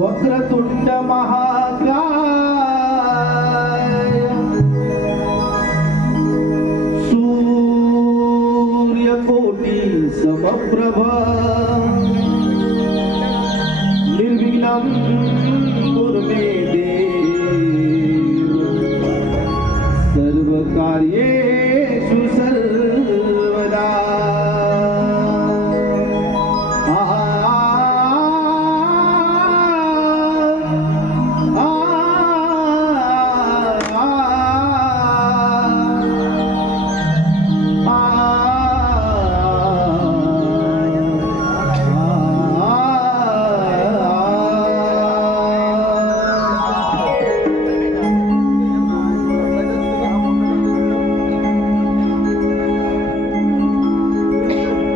वक्रतुंड महाकाय सूर्यकोटि समप्रभ निर्विघ्नं कुरु मे देव सर्वकार्येषु सर्वदा।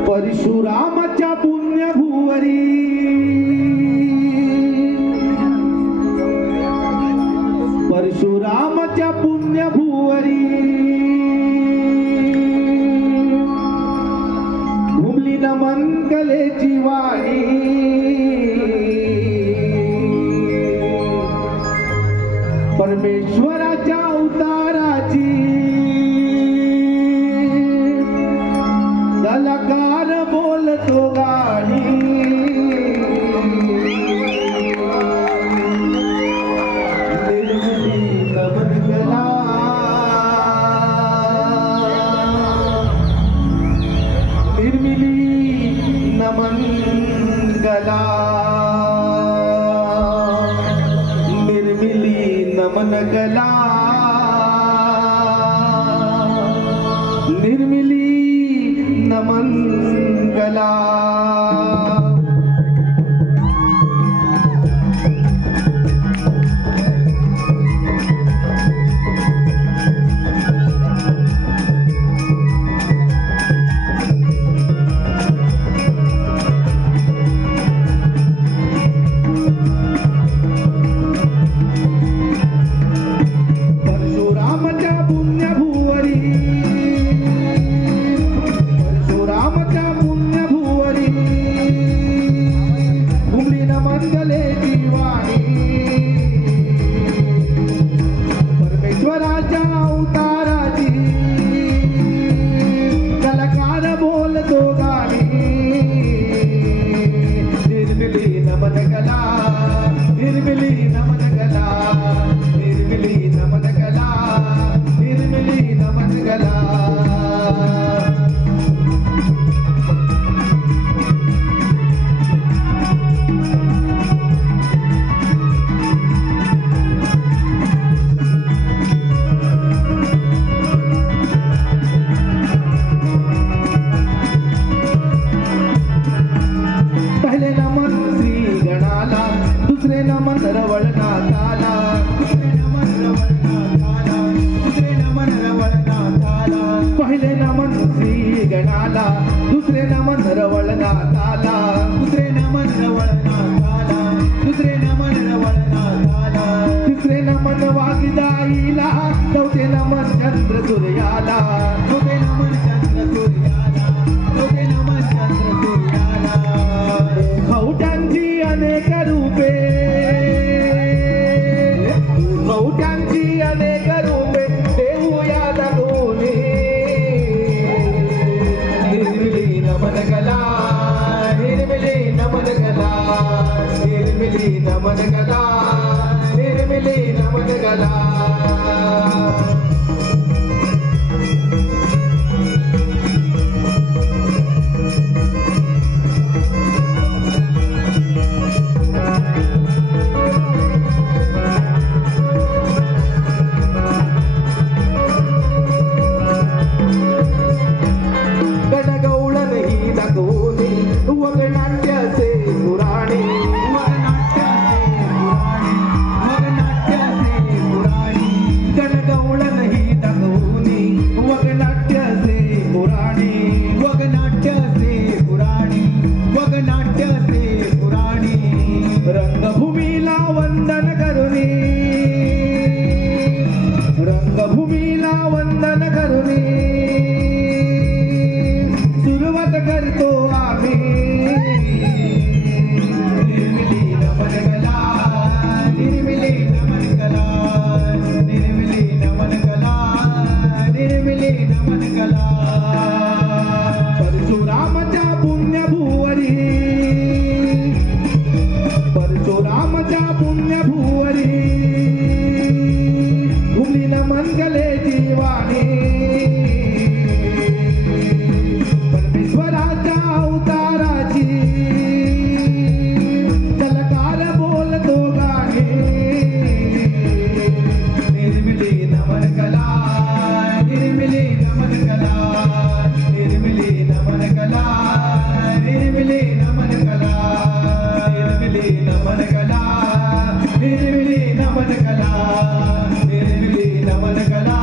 परशुरामाच्या पुण्यभुवरी परशुरामाच्या पुण्यभुवरी घुमली नमन कलेची वाणी परमेश्वराच्या अवताराची कलाकार बोलतो गाणी निर्मिली नमन कला निर्मिली नमन कला निर्मिली नमन कला निर्मिली नमन कला। परशुरामाच्या पुण्यभुवरी परशुरामाच्या पुण्यभुवरी घुमली नमन कलेची वाणी परमेश्वराच्या अवताराची कलाकार बोलतो गाणी निर्मिली नमन कला निर्मिली नमन कला निर्मिली नमन कला निर्मिली नमन कला। पहले नमन श्री गणाला दुसरे नमन रवळनाथाला पहिले नमन श्री गणाला दुसरे नमन रवळनाथाला दुसरे नमन रवळनाथाला दुसरे नमन रवळनाथाला तिसरे नमन वागदाईला चौथे नमन चंद्र सूर्याला चौथे नमन चंद्र सूर्याला चौथे नमन चंद्र सूर्याला। खवट्यांची अनेक रूपे खवट्यांची अनेक रूपे देऊया दाखवली निर्मिली नमन कला निर्मिली नमन कला निर्मिली नमन कला निर्मिली नमन कला। वगनाट्याचे पुराणे वगनाट्याचे परशुरामच्या पुण्यभुवरी घुमली न मंगले जीवानी परमेश्वराच्या अवताराची चलकार बोलतो गाणे निर्मिली नमन कला निर्मिली नमन कला निर्मिली नमन कला निर्मिली नमन कला निर्मिली नमन कला निर्मिली नमन कला निर्मिली नमन कला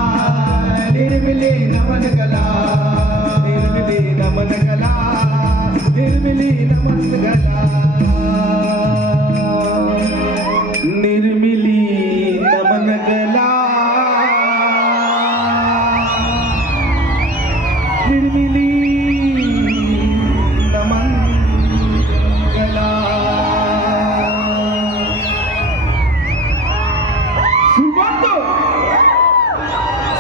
निर्मिली नमन कला निर्मिली नमन कला निर्मिली नमन कला निर्मिली नमन कला निर्मिली नमन कला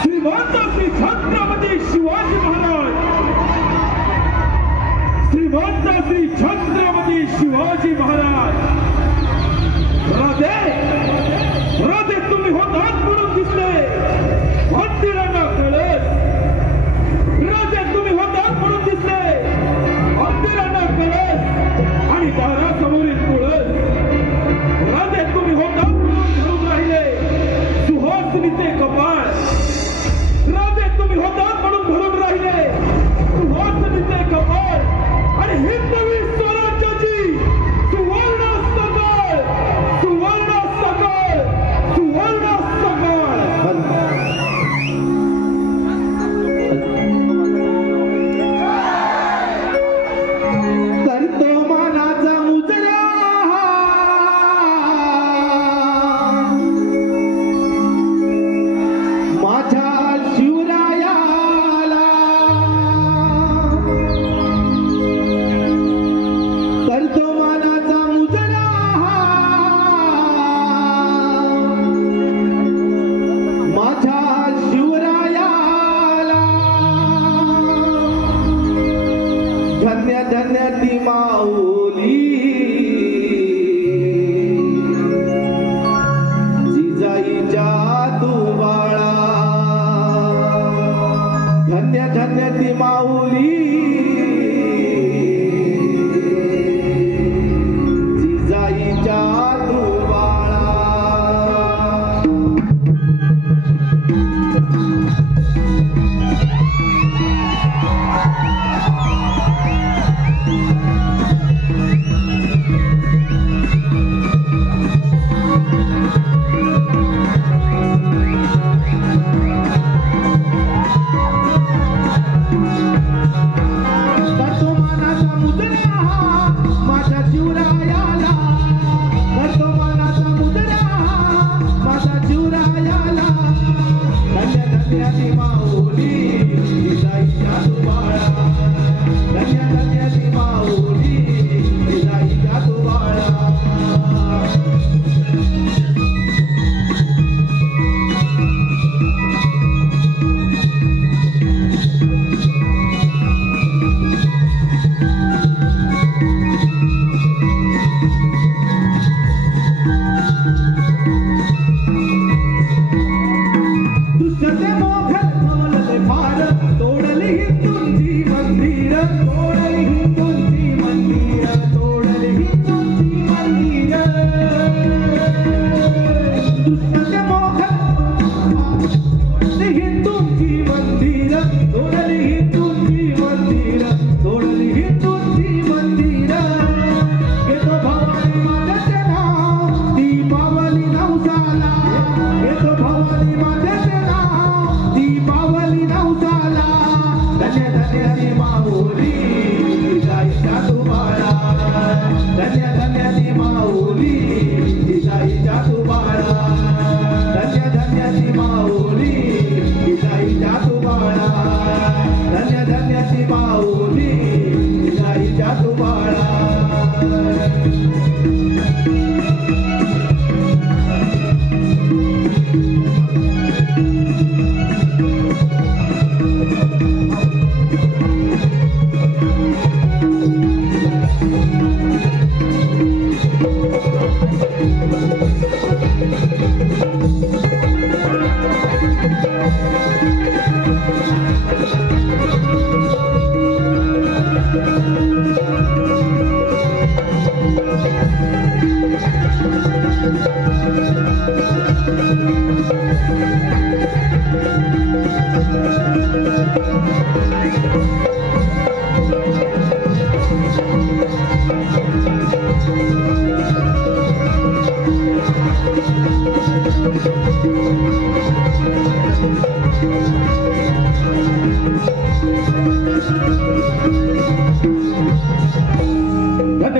श्रीमंत श्री छत्रपती शिवाजी महाराज श्रीमंत श्री छत्रपती शिवाजी महाराज राधे राधे तुम्ही होतात म्हणून दिसले मंदिरांना कळस राधे तुम्ही होतात म्हणून दिसले मंदिरांना कळस आणि दारासमोरील तुळस राधे तुम्ही होतात म्हणून धरून राहिले सुहासिनीचे कपाळ राधे तुम्ही होतात म्हणून धरून राहिले सुहासिनीचे कपाळ आणि हिंदवी स्वराज्याची सुवर्ण सकाळ सुवर्ण सकाळ सुवर्ण सकाळ करतो मानाचा मुजरा माझ्या शिवरायाला करतो मानाचा मुजरा माझ्या शिवरायाला धन्य धन्य ती माऊली जिजाईच्या दुबाळा धन्य धन्य ती माऊली जिजाईच्या दुबाळा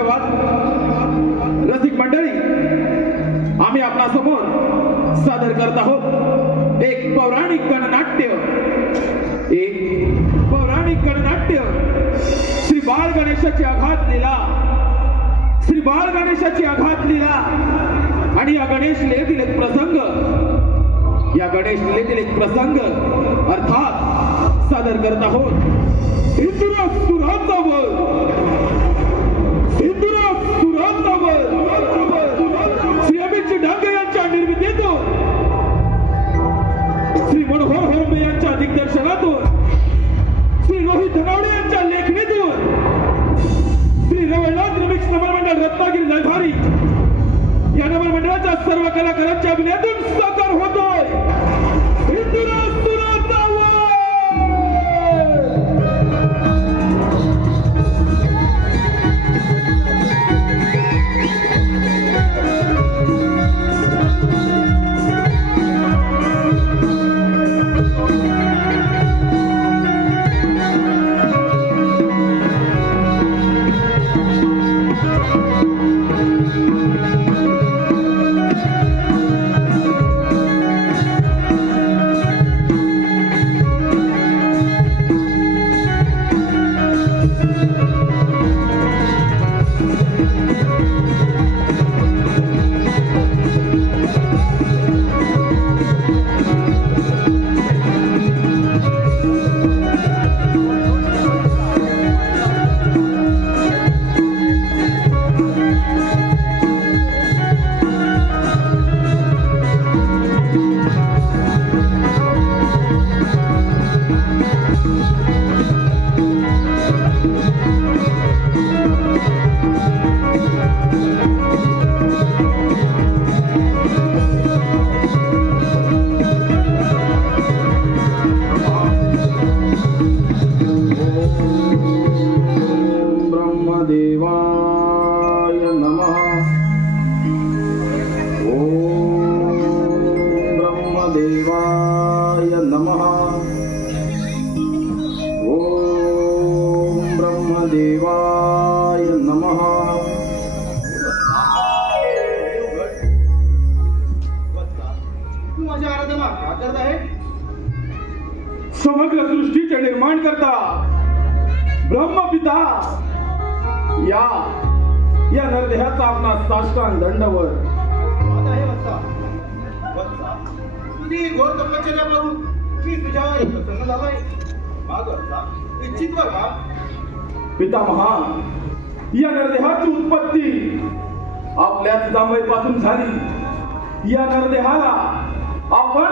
धन्यवाद। रसिक मंडळी, आम्ही आपणासमोर सादर करत आहोत एक पौराणिक गणनाट्य श्री बाळ गणेशाची आघात लीला आणि या गणेश लीलेतील एक प्रसंग अर्थात सादर करत आहोत श्री अमित डांगे यांच्या निर्मितीतून, श्री मनोहर हरमे यांच्या दिग्दर्शनातून, श्री रोहित धनावडे यांच्या लेखणीतून, श्री रवळनाथ रिमिक्स नवलमंडळ रत्नागिरी लयभारी या नवलमंडळाच्या सर्व कलाकारांच्या अभिनयातून साकार होतोय हिंदुराष्ट्राचा वार। समग्र सृष्टीचे निर्माण करता ब्रह्मपिता या नरदेहाचा आपला साष्टांग दंडवर तुझी घोर तपश्चर्या पाहून मी तुझ्यावर प्रसन्न झालोय। इच्छित बघा पितामहा, या नरदेहाची उत्पत्ती आपल्याच जांभईपासून झाली। या नरदेहाला आपण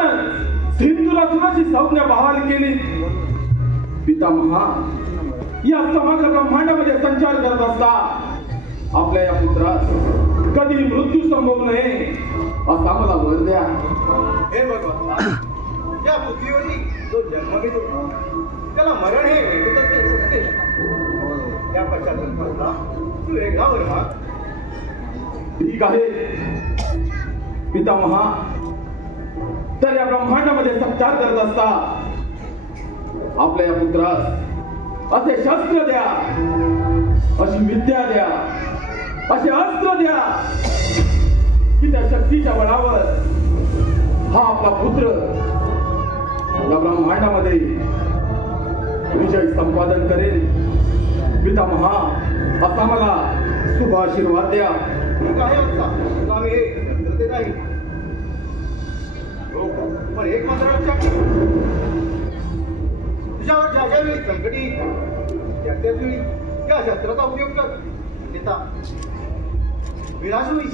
सिंधुरासुराची संज्ञा बहाल केली। पितामहा, या समग्र ब्रह्मांडामध्ये संचार करत असता आपल्या या पुत्रास कधी मृत्यू संभव नये असा मला वर द्या। हे भगवान, या पृथ्वीवरती जो जन्म घेतो त्याला मरण हे वेगळे या पश्चात तू वेगळा वर माग। ठीक आहे पितामहा, तर या ब्रह्मांडामध्ये संचार करत असता आपल्या या पुत्रास असे शस्त्र द्या, अशी विद्या द्या, असे अस्त्र द्या की त्या शक्तीच्या बळावर हा आपला पुत्र या ब्रह्मांडामध्ये विजय संपादन करेल। पितामहा, असा मला शुभ आशीर्वाद द्या। ठीक आहे वत्सा, आम्ही हे शस्त्र देत आहे। पण एक मात्र लक्षात ठेव, तुझ्यावर ज्या ज्या वेळी संकटी त्याच वेळी त्या शस्त्राचा उपयोग कर, अन्यथा विनाश होईल।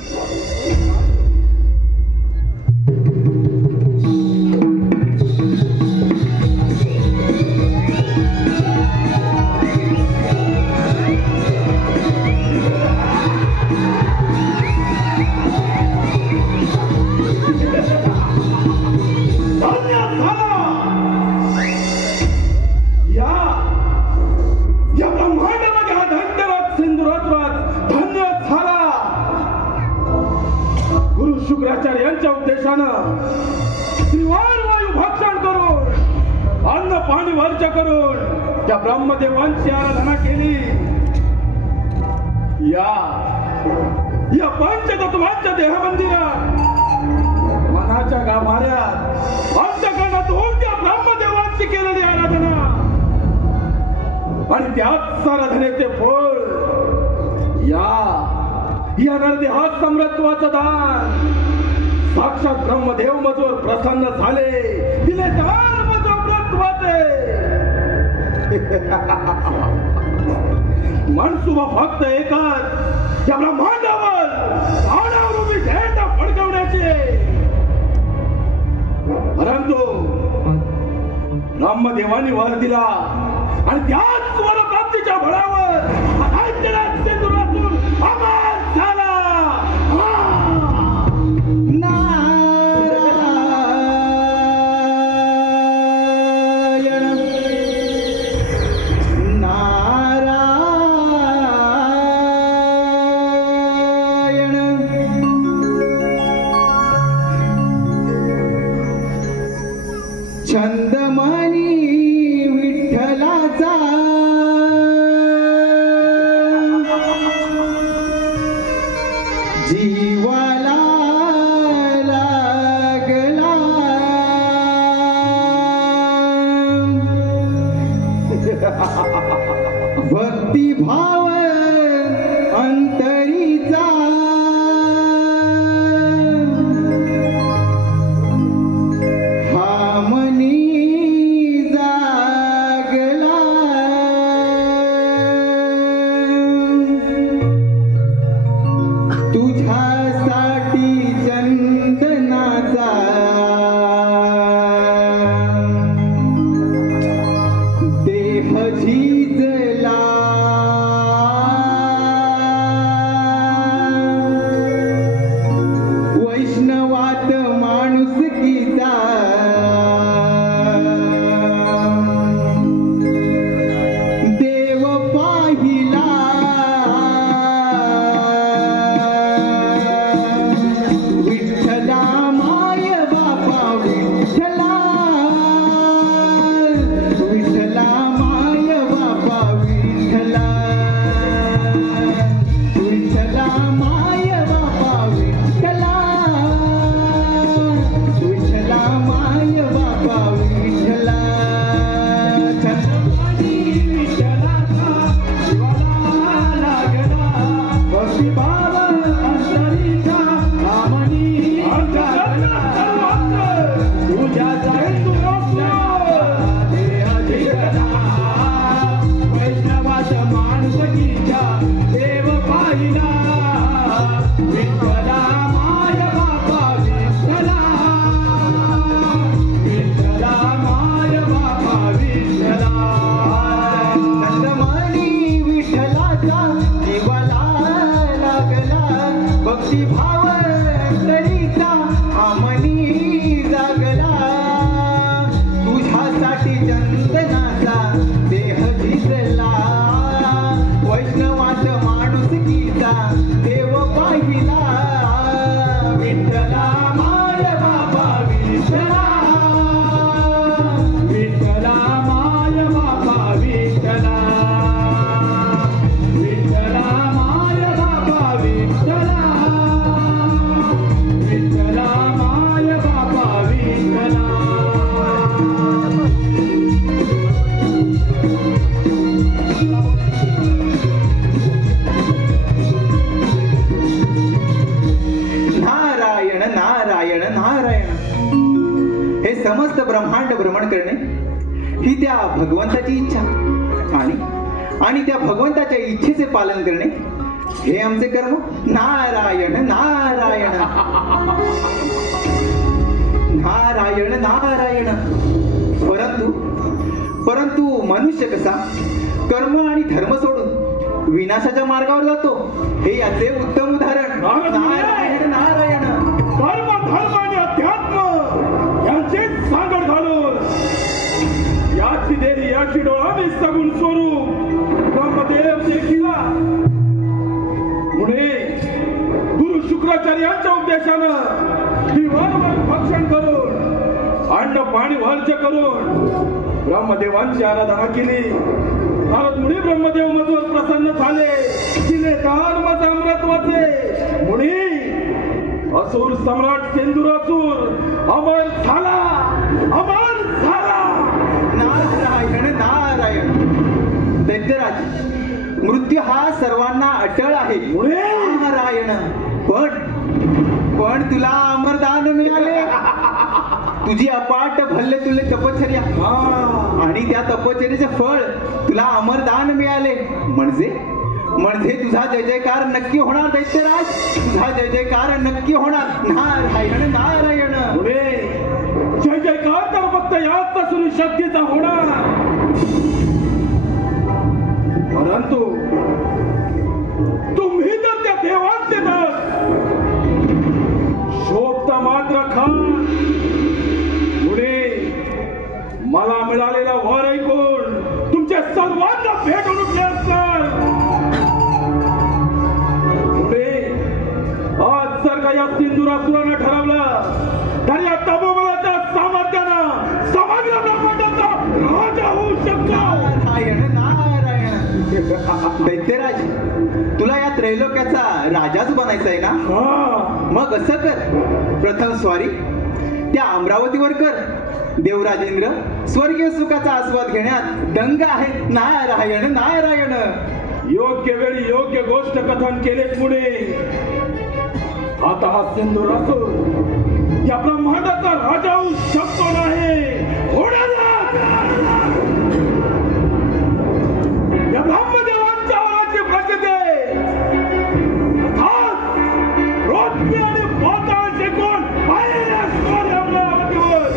शुक्राचार्यांच्या उद्देशानं त्रिवार वायू भक्षण करून अन्न पाणी वर्ज करून त्या ब्रह्मदेवांची आराधना केली। या पंचतत्वांच्या देह मंदिरात मनाच्या गाभाऱ्यात अंतकरणातून त्या ब्रह्मदेवांची केलेली आराधना आणि त्याच आराधनेचे फळ या नरदेहात समृद्धत्वाचं दान साक्षात ब्रह्मदेव मजोर प्रसन्न झाले दिले दान मजोरत्वाचे मनसुबा फक्त एकच या ब्रह्मांडावर झाडावर उभी झेंडा फडकवण्याचे परंतु ब्रह्मदेवानी वर दिला आणि त्याच वरप्राप्तीच्या बळावर सिंदुरातून अमर झाला छंदमानी विठ्ठलाचा जीवाला लागला भक्तिभाव अंतरीचा समस्त ब्रह्मांड भ्रमण करणे ही त्या भगवंताची इच्छा आणि त्या भगवंताच्या इच्छेचे पालन करणे हे आमचे कर्म. नारायण नारायण नारायण नारायण. परंतु मनुष्य कसा कर्म आणि धर्म सोडून विनाशाच्या मार्गावर जातो हे याचे उत्तम उदाहरण. नारायण नारायण. कर्म धर्म आणि अध्यात्म यांचे सांगड घालून याची देरी याची डोळावी सगुण स्वरूप ब्रह्मदेव देखिला पुढे गुरु शुक्राचार्यांच्या उपदेशानं दिवाणवर भक्षण करून अन्न पाणी वर्ज्य करून ब्रह्मदेवांची आराधना केली. भारत मुनी ब्रह्मदेव मधून प्रसन्न झाले. दिले दान माझा अमरत्वाचे मुनी असुर सम्राट सिंदुरासुर अमर झाला अमर झाला. नारायण नारायण. दैत्यराज मृत्यू हा सर्वांना अटळ आहे. नारायण. पण तुला अमरदान मिळाले. तुझी अपाट भल्ले तुले तपश्चर्या आणि त्या तपश्चर्याचे फळ तुला अमरदान मिळाले. म्हणजे तुझा जय जयकार नक्की होणार दैत्यराज. तुझा जय जयकार नक्की होणार. नारायण नारायण. जय जयकार तर फक्त याच असुरी शक्तीचा होणार. परंतु तुम्ही जर त्या देवांचे शोभता मात्र खा. पुढे मला मिळालेला वर ऐकून तुमच्या सर्वांना भेटून उठले असणार. पुढे आज जर का या सिंदुरासुरानं ठरवलं तर या तपोबलाच्या सामर्थ्यानं समग्र ब्रह्मांडाचा राजा होऊ शकतो. नारायण नारायण. दैत्यराज तुला या त्रैलोक्याचा राजाच बनायचा आहे ना. मग असं कर. प्रथम स्वारी त्या अमरावतीवर कर. देवराजेंद्र स्वर्गीय सुखाचा आस्वाद घेण्यात दंग आहे. नारायण नारायण. योग्य वेळी योग्य गोष्ट कथन केले. पुढे आता हा सिंदुरासुर या ब्रह्मांडाचा राजा होऊ शकतो नाही. या ब्रह्मदेवांच्या वराची प्रसिद्धी रोजमी आणि पाताळ शिकून बाहेर असणार अमरावतीवर.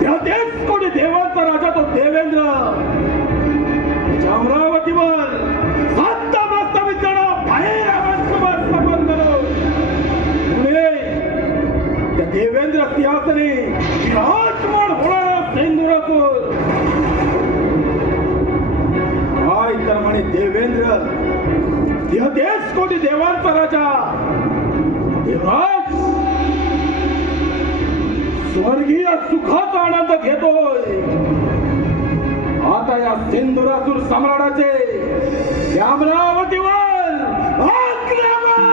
त्या देश कोणी देवांचा राजा तो देवेंद्र अमरावतीवर सत्ता प्रस्तावित करणं बाहेर सफर करो. त्या देवेंद्र सिंहासनी विराजमान होणारा सिंदुरासुर काय तर म्हणे देवेंद्र यह देश कोटी देवांचा राजा देवराज स्वर्गीय सुखाचा आनंद घेतोय. आता या सिंदुरासुर सम्राटाचे या अमरावतीवर आक्रमण.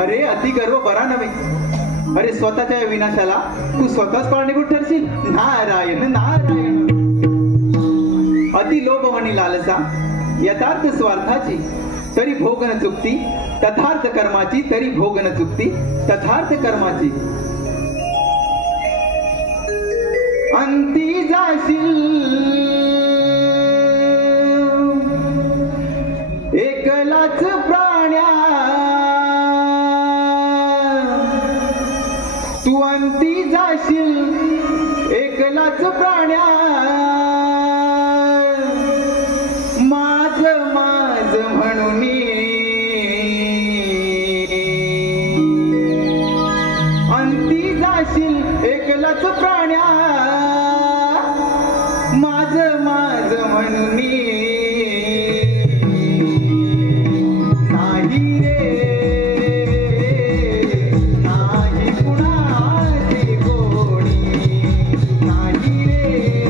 अरे अति गर्व बरा नव्हे. अरे स्वतःच्या विनाशाला तू स्वतःच कारणीभूत ठरशील. नारायण नारायण. अति लोभ आणि लालसा यथार्थ स्वार्थाची तरी भोग न चुकती. तथार्थ कर्माची तरी भोग न चुकती. तथार्थ कर्माची अंती जाशील एकलाच प्राण्या. तू अंती जाशील एकलाच प्राण्या. माझ माझ म्हणून अंती जाशील एकलाच प्राण्या. माझ माझ म्हणून नाही कुणाची कोणी. नाही रे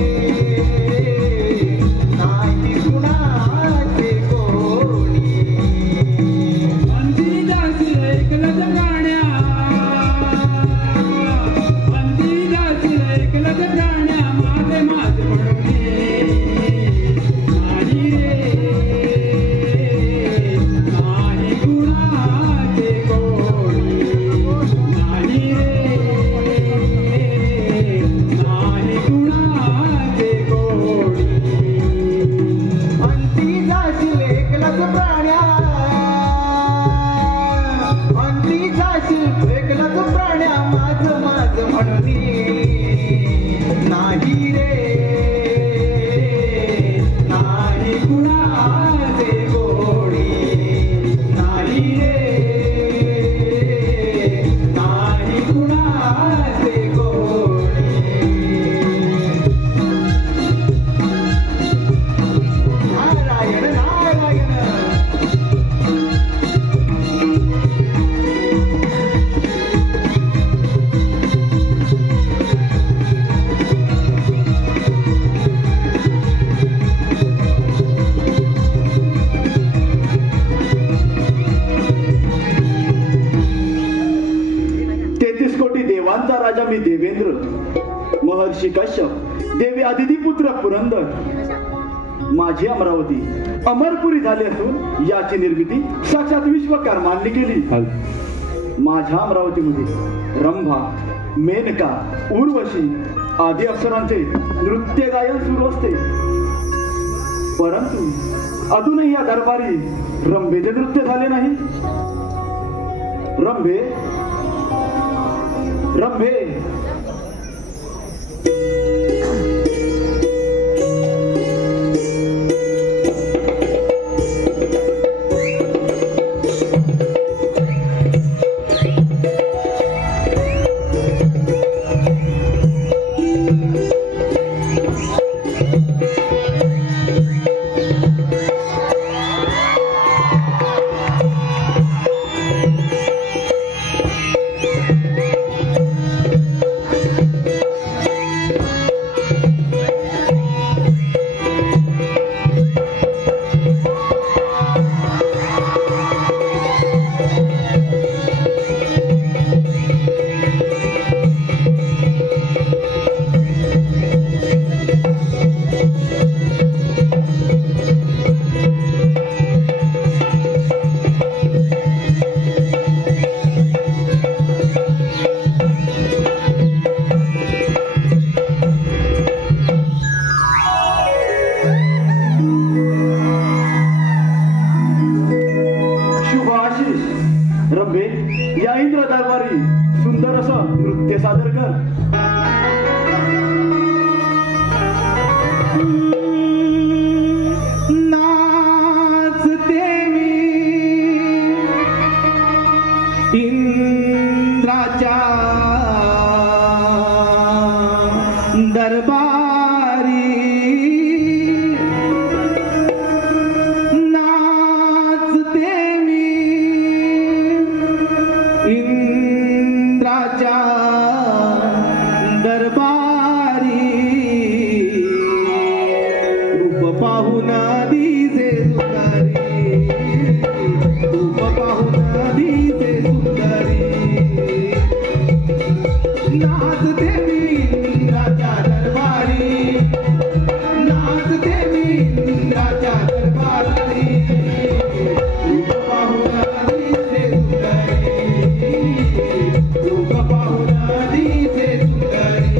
महर्षी कश्यप, देवी अदिती पुत्र पुरंदर, माझी अमरावती अमरपुरी झाली असून याची निर्मिती साक्षात विश्वकर्मांनी केली. माझ्या अमरावतीमध्ये रंभा, मेनका, उर्वशी आदी अप्सरांचे नृत्य गायन सुरू असते. परंतु अजूनही या दरबारी रंभेचे नृत्य झाले नाही. रंभे, रंभे, रंभे, या इंद्र दरबारी सुंदर असं नृत्य सादर कर. नाचते मी इंद्राच्या दरबारी, नाचते मी इंद्राच्या दरबारी, रूप पाहून दिसे सुंदरी, रूप पाहून दिसे सुंदरी, नाचते मी इंद्राच्या दरबारी, नाचते मी इंद्राच्या दरबारी, रूप पाहून दिसे सुंदरी, रूप पाहून दिसे सुंदरी.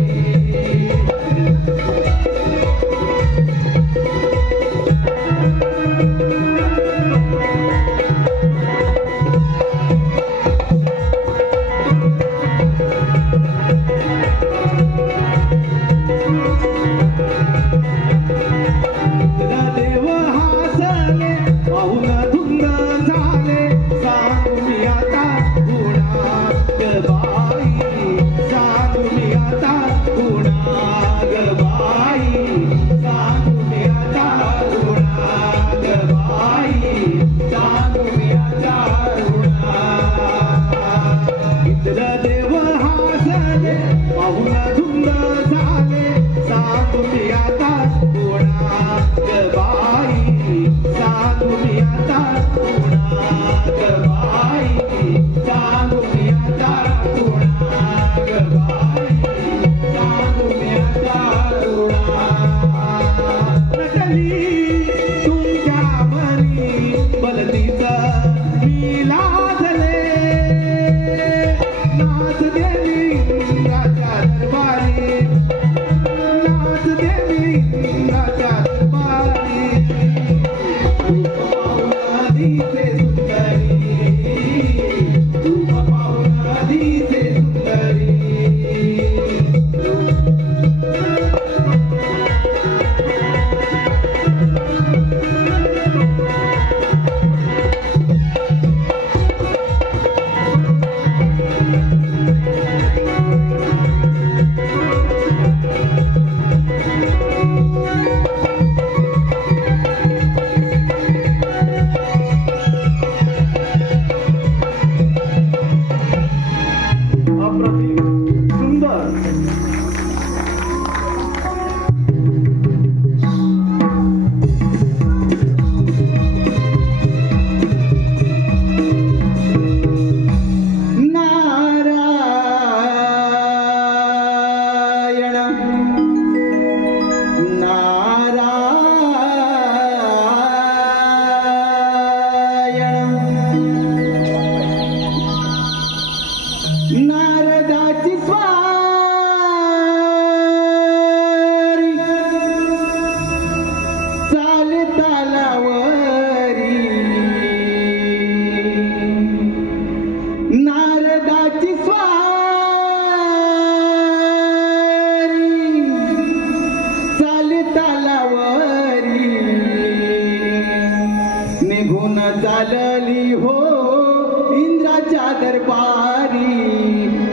इंद्राच्या दरबारी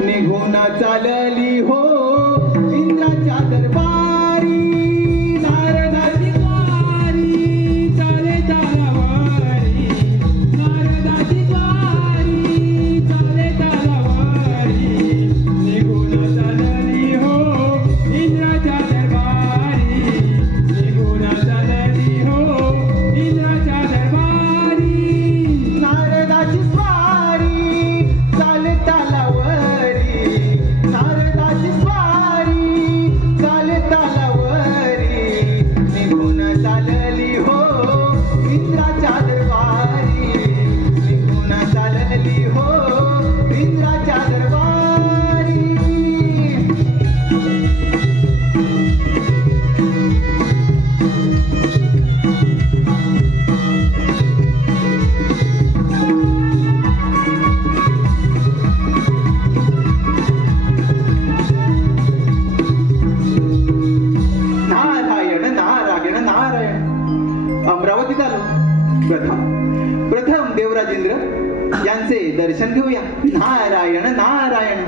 निघून चालली हो इंद्राच्या दरबारी नारदाची वारी चाले तालावारी नारदाची वारी चाले तालावारी निघून चालली हो इंद्राच्या दरबारी निघून चालली हो इंद्राच्या दरबारी नारदाची स्वारी चाले तालावरी नारदाची स्वारी चाले तालावरी निघून चालली हो इंद्राच्या दरबारी निघून चालली हो इंद्राच्या दरबारी नारायण नारायण नारायण अमरावतीत आलो प्रथम देवराजेंद्र यांचे दर्शन घेऊया नारायण नारायण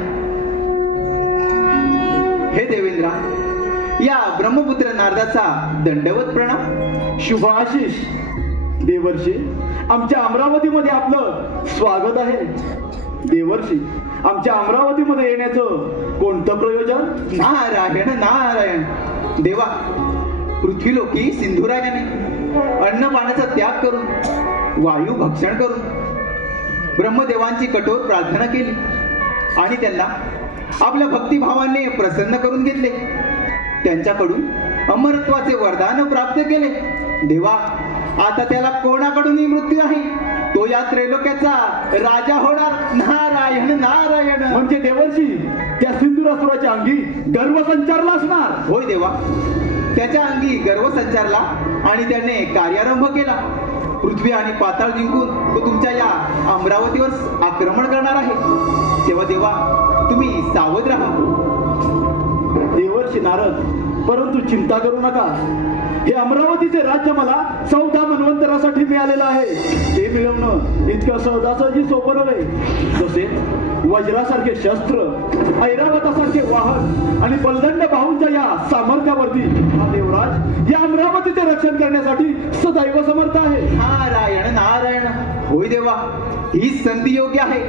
हे देवेंद्रा या ब्रह्मपुत्र नारदाचा दंडवत प्रणाम शुभ आशिष देवर्षी आमच्या अमरावतीमध्ये आपलं स्वागत आहे देवर्षी आमच्या अमरावतीमध्ये येण्याचं कोणतं प्रयोजन नारायण नारायण देवा पृथ्वीलोकी सिंधुरायाने अन्न पाण्याचा त्याग करून वायू भक्षण करून ब्रह्मदेवांची कठोर प्रार्थना केली आणि त्यांना आपल्या भक्तिभावाने प्रसन्न करून घेतले त्यांच्याकडून अमरत्वाचे वरदान प्राप्त केले देवा आता त्याला कोणाकडूनही मृत्यू आहे तो या त्रैलोक्याचा राजा होणार नारायण नारायण म्हणजे देवर्षी त्या सिंधुरासुराच्या अंगी गर्व संचारला असणार होय देवा त्याच्या अंगी गर्व संचारला आणि त्याने कार्यारंभ केला पृथ्वी आणि पाताळ जिंकून तो तुमच्या या अमरावतीवर आक्रमण करणार आहे तेव्हा देवा तुम्ही सावध राहा देवर्षी नारद परंतु चिंता करू नका हे अमरावतीचे राज्य मला 14 मन्वंतरासाठी मिळालेलं आहे ते मिळवणं इतकं सहजासहजी सोपं नव्हे जसे वज्रासारखे शस्त्र ऐरावतासारखे वाहन आणि बलदंड बाहूंच्या या सामर्थ्यावरती हा देवराज या अमरावतीचे रक्षण करण्यासाठी सदैव समर्थ आहे नारायण नारायण होय देवा ही संधी योग्य आहे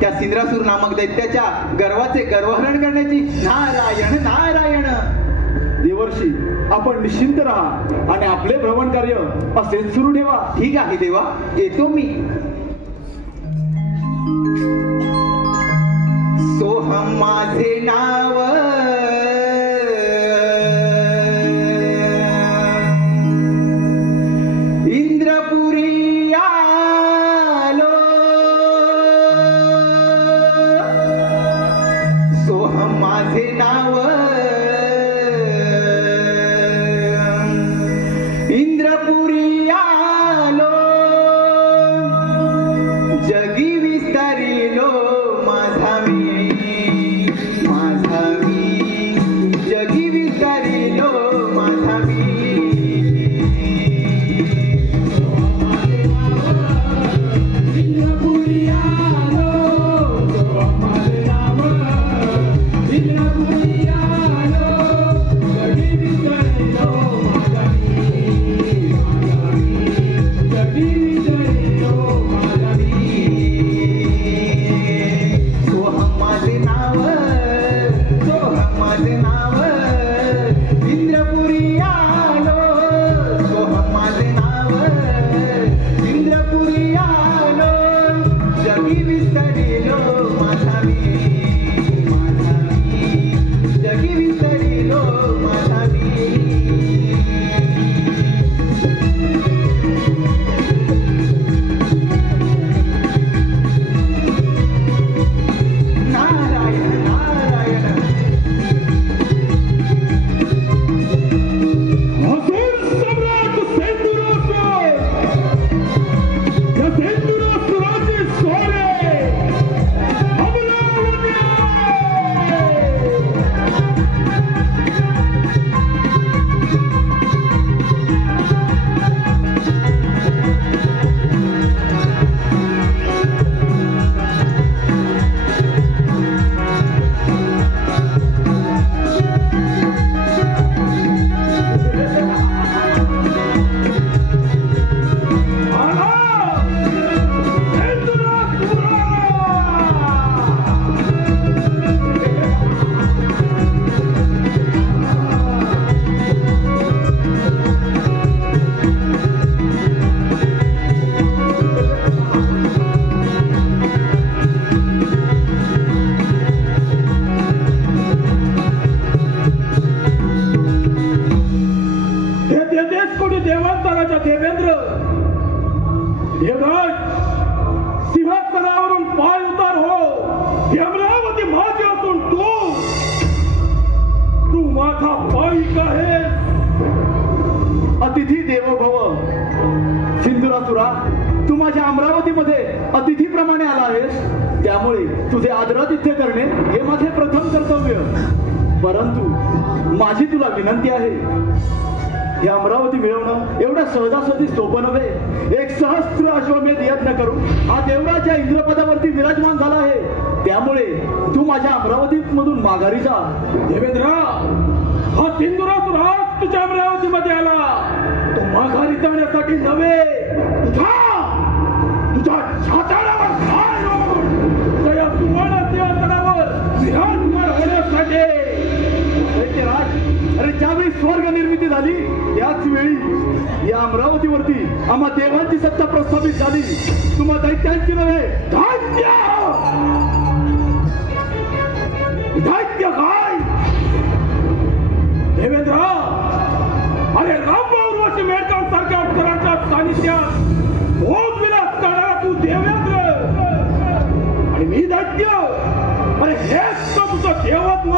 त्या सिंद्रासूर नामक दैत्याच्या गर्वाचे गर्वहरण करण्याची नारायण नारायण देवर्षी आपण निश्चिंत राहा आणि आपले भ्रमण कार्य असेच सुरू ठेवा ठीक आहे देवा येतो मी सोहम माझे नाव इंद्रपुरी आलो सोहम माझे नाव इंद्रपुरी आलो जगी विस्तारिलो माझा मी जगी विस्तारिलो माझा मी इंद्रपुरी आलो माझे नाव इंद्रपुरी आलो जगी विस्तारिलो माझा इंद्रपुरी आलो सोहम माझे नाव इंद्रपुरी आलो जगी विस्तारिलो माझा मी जगी विस्तारिलो माझा नारायण नारायण या सेंदुरासुराचे सोरे अमरावती ही अमरावती माझी असून तू माझा पाईक आहे. अतिथी देवो भव. सिंधुरासुरा, तू माझ्या अमरावतीमध्ये अतिथीप्रमाणे आला आहेस, त्यामुळे तुझे आदरातिथ्य करणे हे माझे प्रथम कर्तव्य. परंतु माझी तुला विनंती आहे, हे अमरावती मिळवणं एवढ्या सहजासहजी सोपं नव्हे. 1,000 अश्वमेध यत्न करून हा देवराज या इंद्रपदावरती विराजमान झाला आहे. त्यामुळे तू माझ्या अमरावती मधून माघारी जा. देवेंद्र, हा सिंधुरासुरा तुझ्या अमरावतीमध्ये आला तो माघारी जाण्यासाठी नव्हे, तुझ्या छाताडावर पाय रोवून तुझ्या सुवर्ण सिंहासनावर विराजमान होण्यासाठी. अरे ज्यावेळी स्वर्ग निर्मिती झाली त्याच वेळी या अमरावतीवरती आम्हा देवांची सत्ता प्रस्थापित झाली. तुम्हा दैत्यांची नव्हे. दैत्य काय देवेंद्र? अरे रामभाऊ मेळकां सारख्या अक्षरांच्या सानिध्यात भोग विलास करणारा तू देवेंद्र आणि मी दैत्य. अरे हेच तर तुझं देवत्व.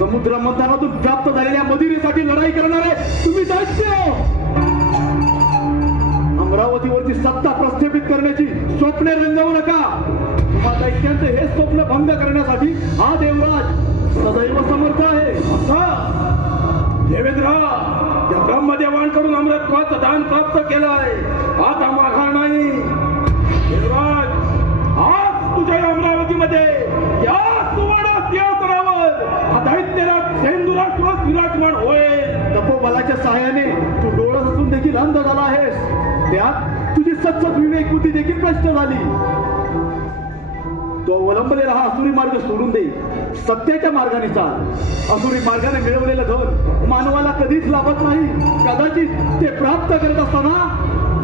समुद्र मंथनातून प्राप्त झालेल्या मदिरेसाठी लढाई करणारे तुम्ही दैत्य. अमरावतीवरती सत्ता प्रस्थापित करण्याची स्वप्ने रंगवू नका. तुम्हा दैत्यांचे हे स्वप्न भंग करण्यासाठी हा देवराज सदैव समर्थ आहे. देवेंद्र, त्या ब्रह्मदेवांकडून अमृतत्वाचं दान प्राप्त केलं आहे, आता माघार नाही. देवराज, आज तुझ्या अमरावतीमध्ये या सुवर्ण सिंहासनावर हा दैत्यराज सिंधुरासुरा विराजमान होईल. तपोबलाच्या सहाय्याने तू डोळस असून देखील अंध झाला आहेस. त्यात तुझी सतत विवेक बुद्धी देखील भ्रष्ट झाली. तो अवलंबलेला हा असुरी मार्ग सोडून दे, सत्याच्या मार्गाने चाल. असुरी मार्गाने मिळवलेलं धन मानवाला कधीच लाभत नाही. कदाचित ते प्राप्त करत असताना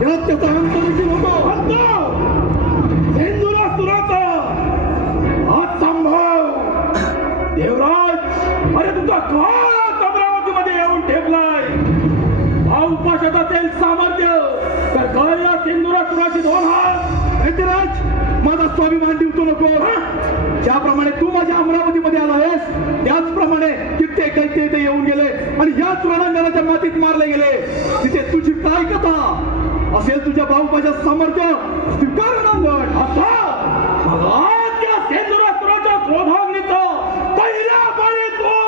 त्यात त्याचा अंत देखील होतो. सिंधुरासुराचा हात संभव. देवराज, अरे तुझा काळ अमरावतीमध्ये येऊन ठेपलाय. हा उपाशात असेल सामर्थ्य तर काय या सिंधुरासुराची 2 हात. दैत्यराज, माझा स्वाभिमान देऊ नको. ज्याप्रमाणे तू माझ्या अमरावतीमध्ये आला आहेस त्याचप्रमाणे कित्येक दैत्य इथे येऊन गेले आणि याच रणांगणाच्या मातीत मारले गेले. तिथे तुझी काय कथा असेल? तुझ्या भाऊपाच्या सामर्थ्य स्वीकार रणांगण. आज या सिंधुरासुराच्या क्रोधाग्नीचं पहिल्या बळी तू.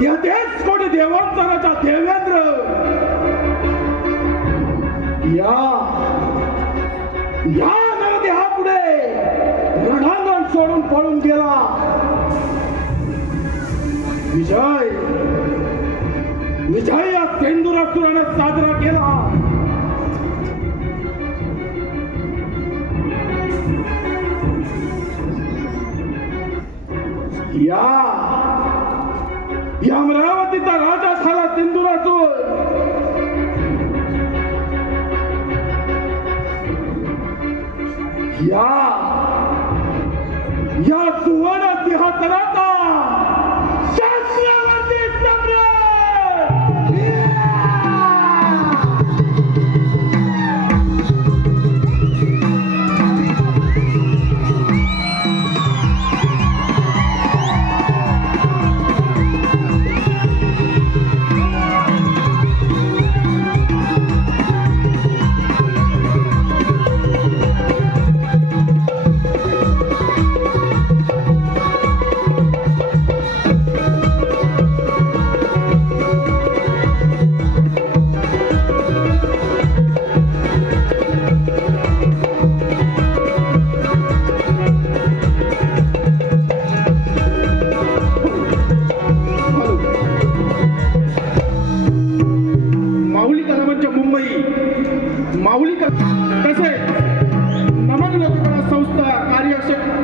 या 1 कोटी देवांतराचा देवेंद्र या नरदेहा पुढे रणांगण सोडून पळून गेला. विजय या सेंदुरासुरानं साजरा केला. या अमरावतीचा राजा झाला सिंदुरासूर. या सुवर्ण सिंहासनाचा चक्रवर्ती तसे नमन लोककला संस्था कार्यक्षम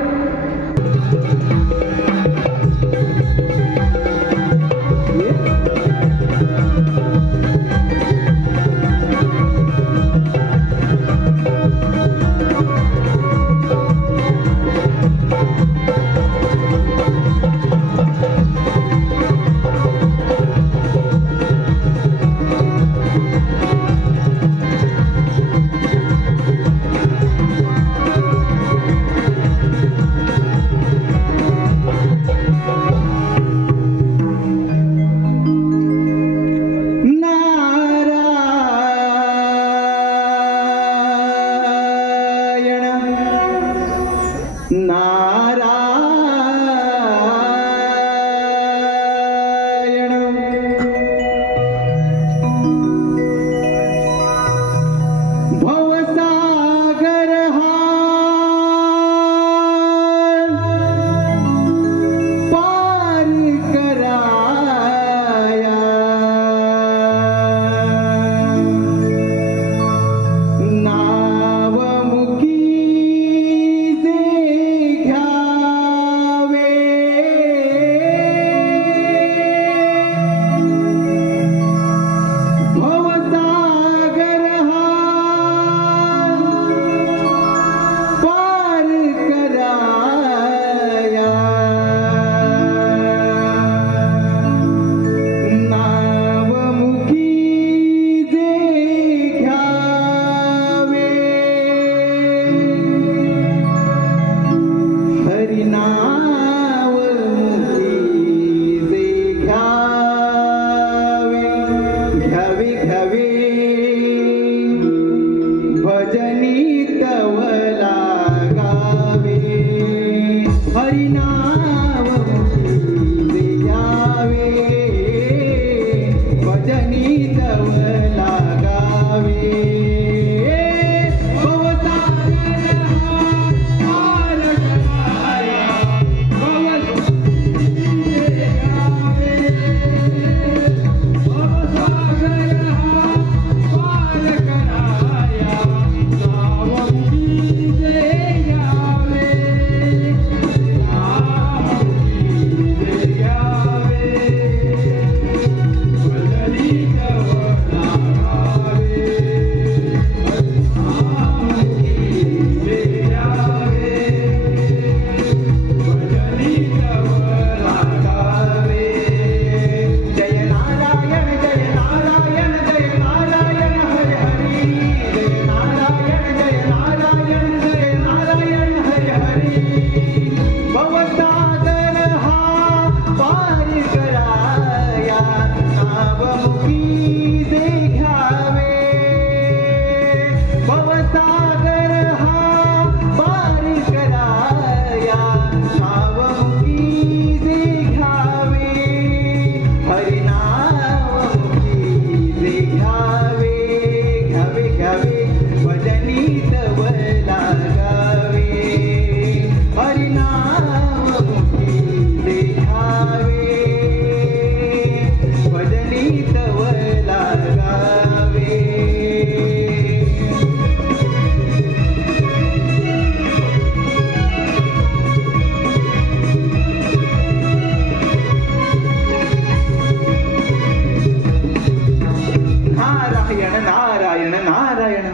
नारायण नारायण नारायण.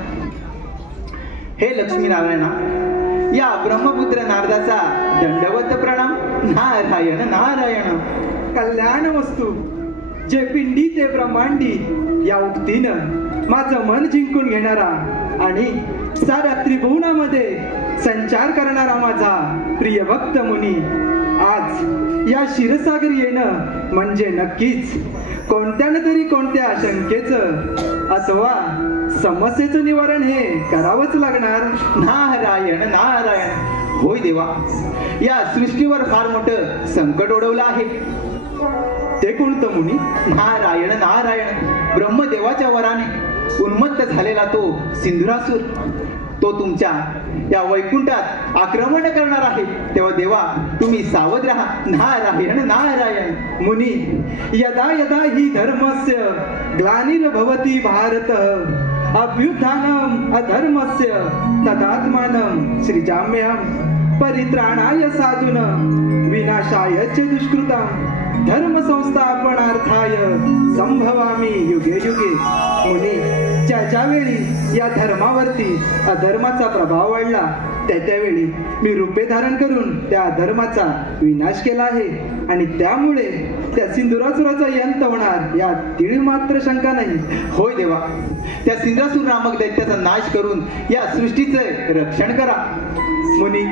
हे लक्ष्मीनारायणा, या ब्रह्मपुत्र नारदाचा दंडवत प्रणाम. नारायण नारायण. कल्याण वस्तू जे पिंडी ते ब्रह्मांडी या उक्तीनं माझं मन जिंकून घेणारा आणि साऱ्या त्रिभुवनामध्ये संचार करणारा माझा प्रिय भक्त मुनी आज या क्षीरसागरी येणं म्हणजे नक्कीच कोणत्यानं तरी कोणत्या शंकेचं अथवा समस्येचं निवारण हे करावंच लागणार. नारायण नारायण. होय देवा, या सृष्टीवर फार मोठं संकट ओढवलं आहे. ते कोणतं मुनी? नारायण नारायण. ब्रह्मदेवाच्या वराने उन्मत्त झालेला तो सिंधुरासूर, तो तुमच्या या वैकुंठात आक्रमण करणार आहे. तेव्हा देवा, तुम्ही सावध राहा. नारायण नारायण. मुनी, यदा यदा ही धर्मस्य ग्लानिर्भवति भारत अभ्युत्थानम् अधर्मस्य तदात्मानं सृजाम्यहं परित्राणाय साधूनां विनाशाय च दुष्कृतां धर्म संस्थापनार्थाय संभवामी युगे युगे. मुनी, ज्या वेळी या धर्मावरती अधर्माचा प्रभाव वाढला त्यावेळी मी रूपे धारण करून त्या अधर्माचा विनाश केला आहे आणि त्यामुळे त्या सिंधुरासुराचा अंत होणार यात तीळ मात्र शंका नाही. होय देवा, त्या सिंधुरासूर नामक दैत्याचा नाश करून या सृष्टीचं रक्षण करा. मुनी,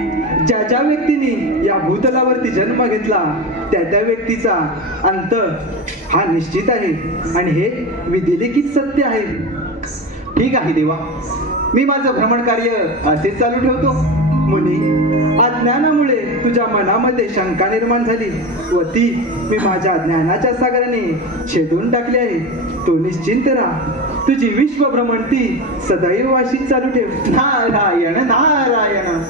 ज्या व्यक्तीने या भूतलावरती जन्म घेतला त्या व्यक्तीचा अंत हा निश्चित आहे आणि हे विधिलिखित सत्य आहे. ठीक आहे देवा, मी माझं भ्रमण कार्य असेच चालू ठेवतो. मुनी, अज्ञानामुळे तुझ्या मनामध्ये शंका निर्माण झाली व ती मी माझ्या ज्ञानाच्या सागराने छेदून टाकली आहे. तू निश्चिंत राहा. तुझी विश्व भ्रमंती सदैव अशीच चालू ठेव. नारायण नारायण.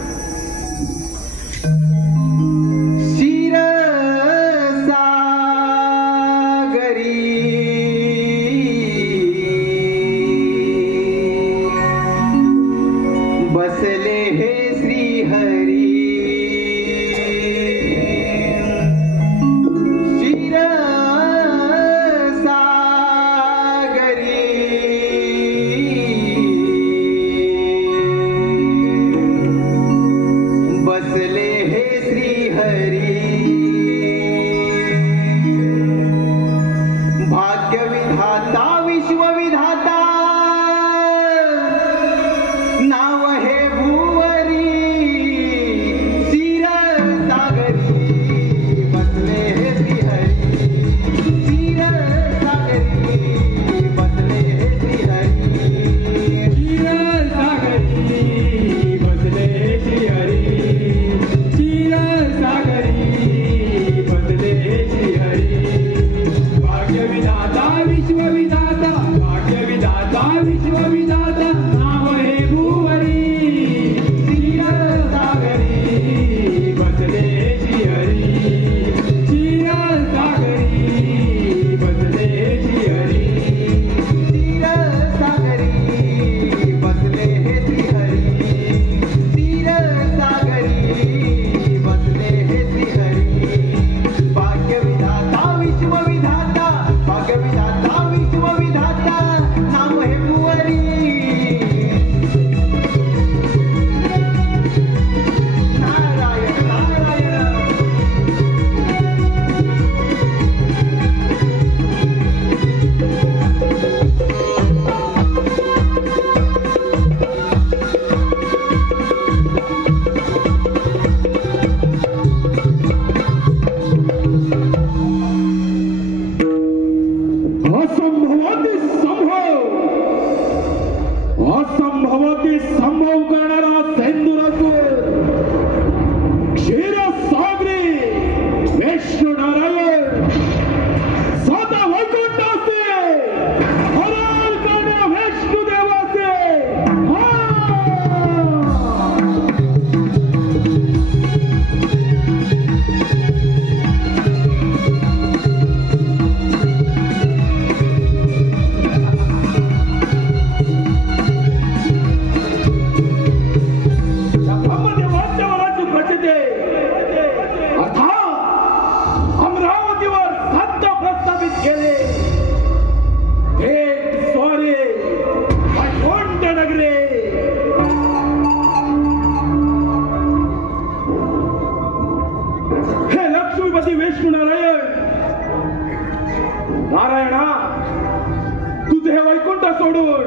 सोडून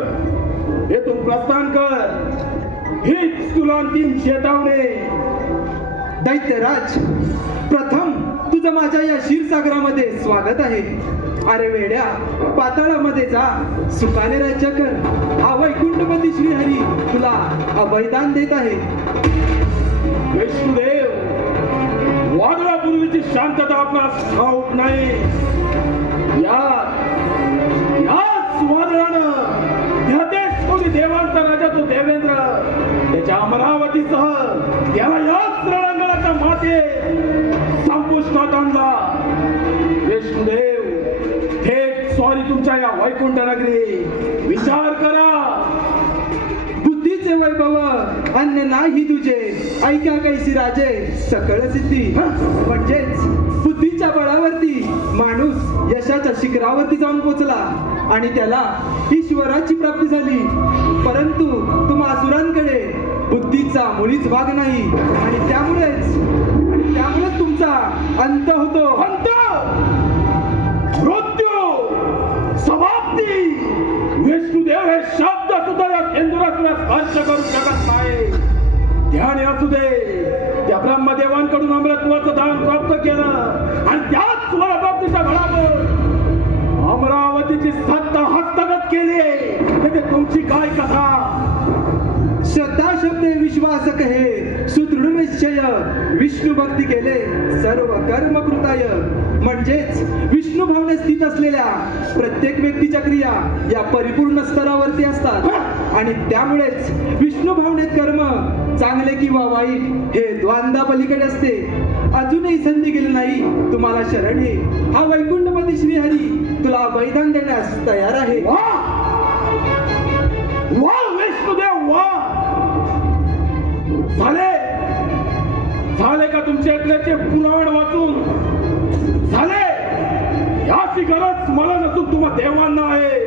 येथून प्रस्थान कर. हीच तुला अंतिम चेतावणी. दैत्यराज, प्रथम तुझं माझ्या या क्षीरसागरामध्ये स्वागत आहे. अरे वेड्या, पाताळामध्ये जा, सुखाने राज्य कर. हा वैकुंठपती श्रीहरी तुला अभयदान देत आहे. विष्णुदेव, वादळापूर्वीची शांतता आपणास ठाऊक नाही. याच वादळानं त्या देश कोणी देवांचा राजा तो देवेंद्र त्याच्या अमरावतीसह त्याला याच रणांगणाच्या माते संपुष्टात आणला. विष्णुदेव, थेट स्वारी तुमच्या या वैकुंठ नगरी. विचार करा. बुद्धीचे वैभव अन्य नाही तुझे, ऐका कैसी राजे सकळ सिद्धी. म्हणजेच बुद्धीच्या बळावरती माणूस यशाच्या शिखरावरती जाऊन पोचला आणि त्याला ईश्वराची प्राप्ती झाली. परंतु तुम्हा असुरांकडे बुद्धीचा मुळीच भाग नाही आणि त्यामुळेच तुमचा अंत होतो. अंत, मृत्यू, समाप्ती. विष्णुदेव हे शब्द सुद्धा या इंद्रासुरास स्पर्श करू शकत नाही. ध्यान असू दे, त्या ब्रह्मदेवांकडून अमृतत्वाचं दान प्राप्त केलं आणि त्याच स्वरप्राप्तीच्या बळावर अमरावतीची सत्ता हस्तगत केली. म्हणजे तुमची काय कथा? श्रद्धा शब्दे विश्वास कहे, सुदृढ निश्चय, विष्णू भक्ती केले सर्व कर्म कृताय. म्हणजेच विष्णू भावनेत स्थित असलेल्या प्रत्येक व्यक्तीच्या क्रिया या परिपूर्ण स्तरावरती असतात आणि त्यामुळेच विष्णू भावनेत कर्म चांगले किंवा वाईट हे द्वंद्वा पलीकडे असते. अजूनही संधी गेली नाही तुम्हाला शरण हे. हा वैकुंठपती श्रीहरी तुला बलिदान देण्यास तयार आहे. वा विष्णुदेव, वा. झाले का तुमच्या ऐकल्याचे पुराण वाचून? झाले. याची गरज मला नसून तुम्हा देवांना आहे.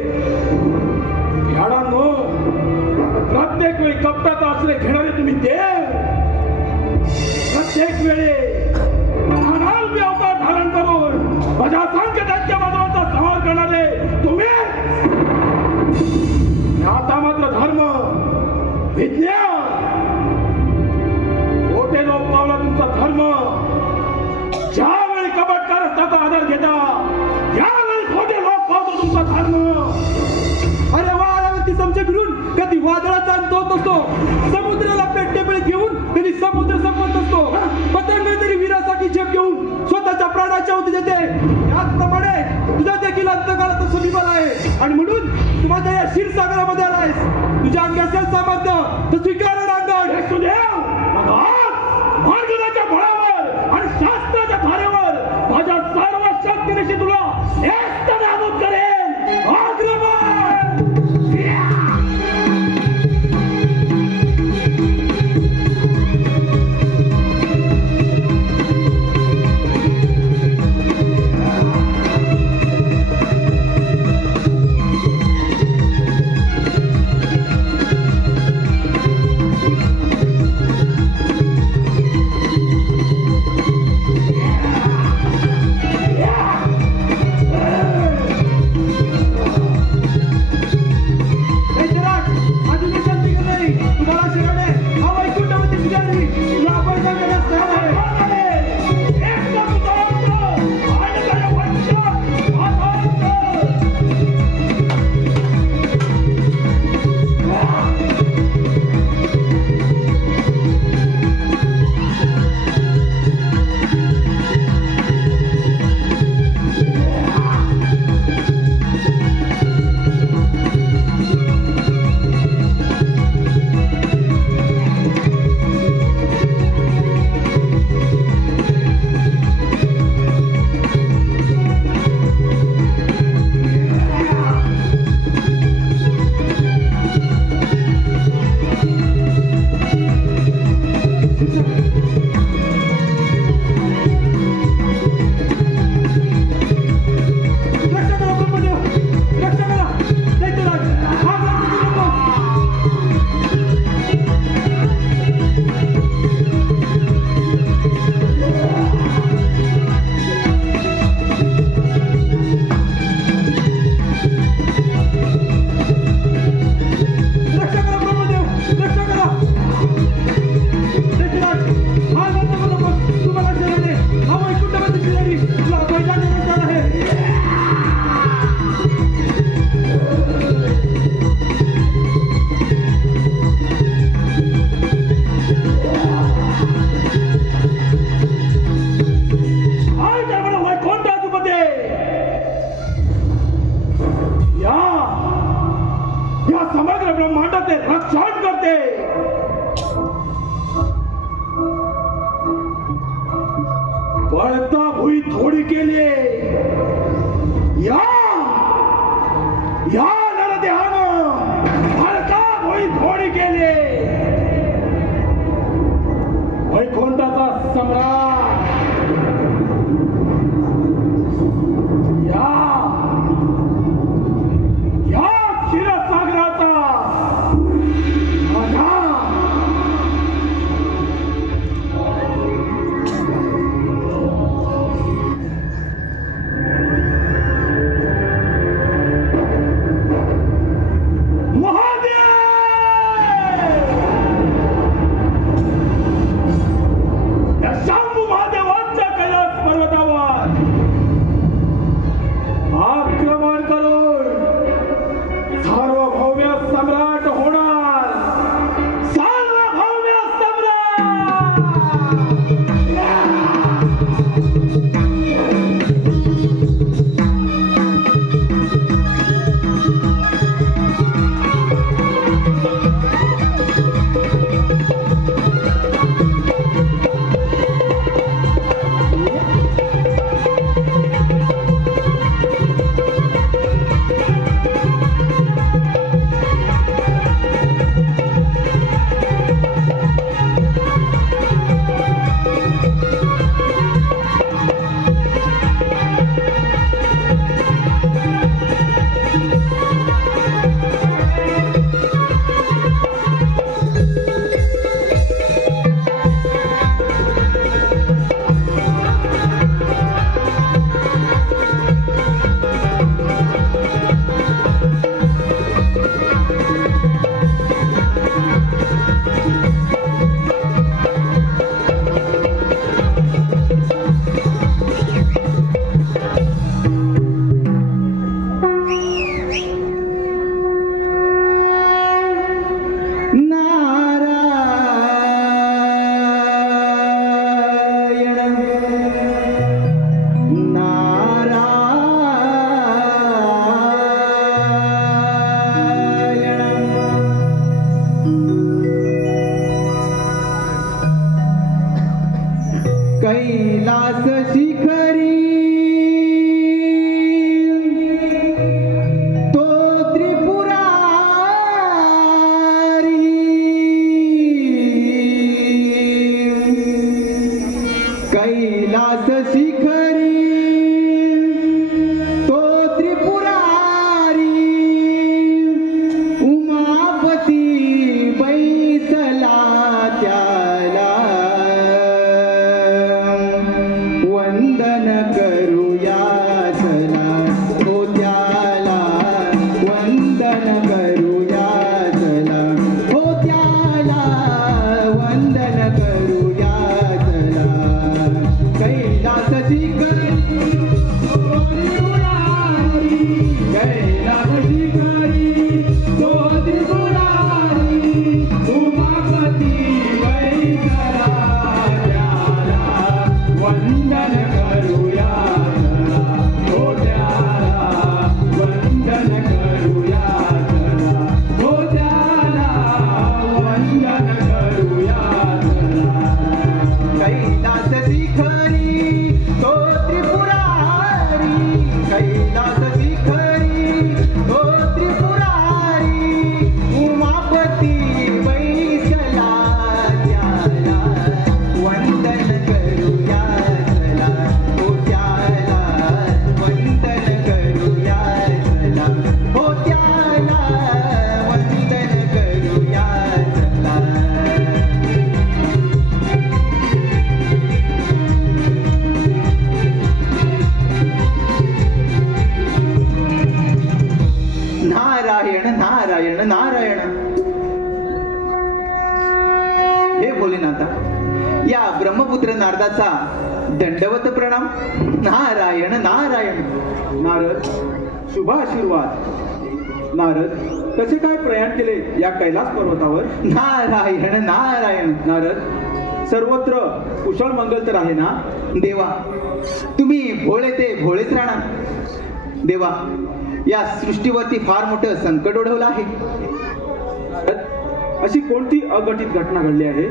याडांनो, प्रत्येक वेळी कपटाचा आश्रय घेणारे तुम्ही देव, प्रत्येक वेळी अनाल्पी अवतार धारण करून प्रजासंख्य दैत्यबांधवांचा संहार करणारे तुम्ही. आता मात्र धर्म, विज्ञान, मोठे लोक पावला तुमचा धर्म. ज्यावेळी कपटकारस्थाचा आधार घेता त्यावेळी खोटे लोक पावतो तुमचा धर्म. अरे वारावरती समजे फिरून कधी वादळाचा अंत होत असतो, समुद्राला पेटतेपळे घेऊन कधी समुद्र संपत असतो, पतंग तरी वीरासाठी झेप घेऊन स्वतःच्या प्राणाच्या होती देते. याचप्रमाणे तुझा देखील अंतकाळाचा समीपल आहे आणि म्हणून तू माझ्या या क्षीरसागरामध्ये आलायस. तुझ्या अंगी असेल सामर्थ्य तर स्वीकार अंगण. विष्णुदेव, मार्गनाच्या बळावर आणि शास्त्राच्या धारेवर माझ्या सर्व शक्तीनिशी तुला नाबूद करेन. आक्रमण. या समग्र ब्रह्मांडाचे रक्षण करते. बळता भुई थोडी केली या नरदेहानं बळता भुई थोडी केली. वैकुंठाचा सम्राट या क्षीरसागराचा माझा कैलास शिखरी तो त्रिपुरारी कैलास शिखरी तो त्रिपुरारी उमापती बैसला त्याला वंदन करूया चला हो त्याला वंदन करूया चला हो त्याला वंदन करूया चला कैलास शिखरी कैलास शिखरी तो त्रिपुरारी उमापती बैसला त्याला वंदन करूया चला हो त्याला वंदन करूया चला हो त्याला वंदन करूया चला कैलास शिखरी तो त्रिपुरारी कैलास शिखरी तो त्रिपुरारी उमापती बैसला त्याला वंदन करूया चला हो त्याला वंदन करूया चला हो त्याला वंदन करूया चला नारायण नारायण नारायण. हे भोलेनाथा, या ब्रह्मपुत्र नारदाचा दंडवत प्रणाम. नारायण नारायण. नारद, शुभ आशीर्वाद. नारद, कसे काय प्रयाण केले या कैलास पर्वतावर? नारायण नारायण. नारद, सर्वत्र कुशल मंगल तर आहे ना? देवा, तुम्ही भोळे ते भोळेच राहणार. देवा, या सृष्टीवरती फार मोठं संकट ओढवलं आहे. अशी कोणती अघटित घटना घडली आहे?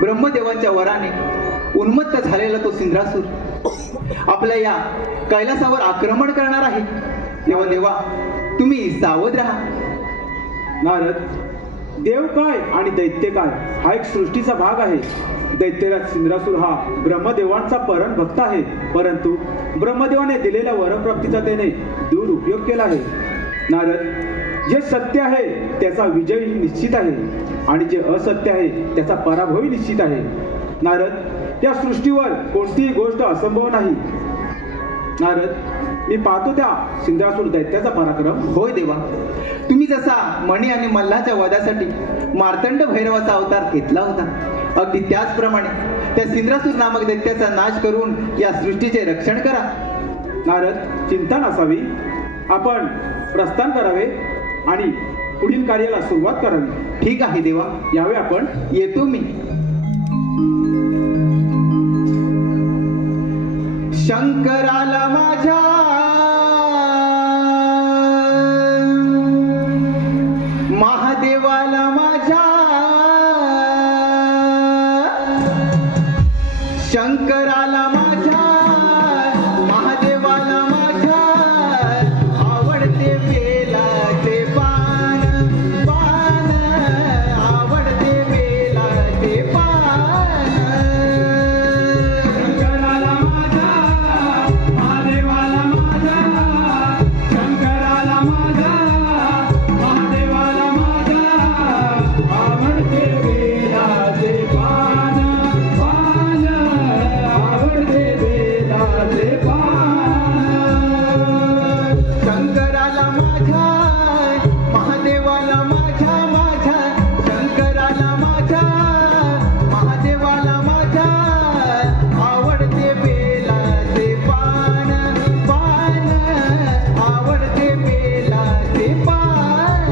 ब्रह्मदेवांच्या वराने उन्मत्त झालेला तो सिंद्रासूर आपल्या या कैलासावर आक्रमण करणार आहे. तेव्हा देवा तुम्ही सावध राहा. नारद, देव काय आणि दैत्य काय हा एक सृष्टीचा भाग आहे. दैत्यराज सिंद्रासूर हा ब्रह्मदेवांचा परम भक्त आहे, परंतु ब्रह्मदेवाने दिलेल्या वरप्राप्तीचा त्याने दुरुपयोग केला आहे. नारद, जे सत्य आहे त्याचा विजय निश्चित आहे आणि जे असत्य आहे त्याचा पराभवही निश्चित आहे. नारद, त्या सृष्टीवर कोणतीही गोष्ट असंभव नाही. नारद, मी पाहतो त्या सिंद्रासूर दैत्याचा पराक्रम. होय देवा, तुम्ही जसा मणी आणि मल्हाच्या वधासाठी मार्तंड भैरवाचा अवतार घेतला होता, अगदी त्याचप्रमाणे त्या सिंद्रासूर नामक दैत्याचा नाश करून या सृष्टीचे रक्षण करा. नारद, चिंता नसावी. आपण प्रस्थान करावे आणि पुढील कार्याला सुरुवात करावी. ठीक आहे देवा, यावे आपण. येतो मी. शंकराला माझ्या महादेवाला माझ्या शंकराला माझ्या महादेवाला माझ्या आवडते बेलाचे पान पान आवडते बेलाचे पान. शंकराला माझा, महादेवाला माझा, शंकराला माझा, महादेवाला माझा, आवडते बेलाचे पान पान, आवडते बेलाचे पान. शंकराला माझ्या महादेवाला माझ्या माझ्या शंकराला माझ्या महादेवाला माझ्या आवडते बेलाचे पान पान आवडते बेलाचे पान.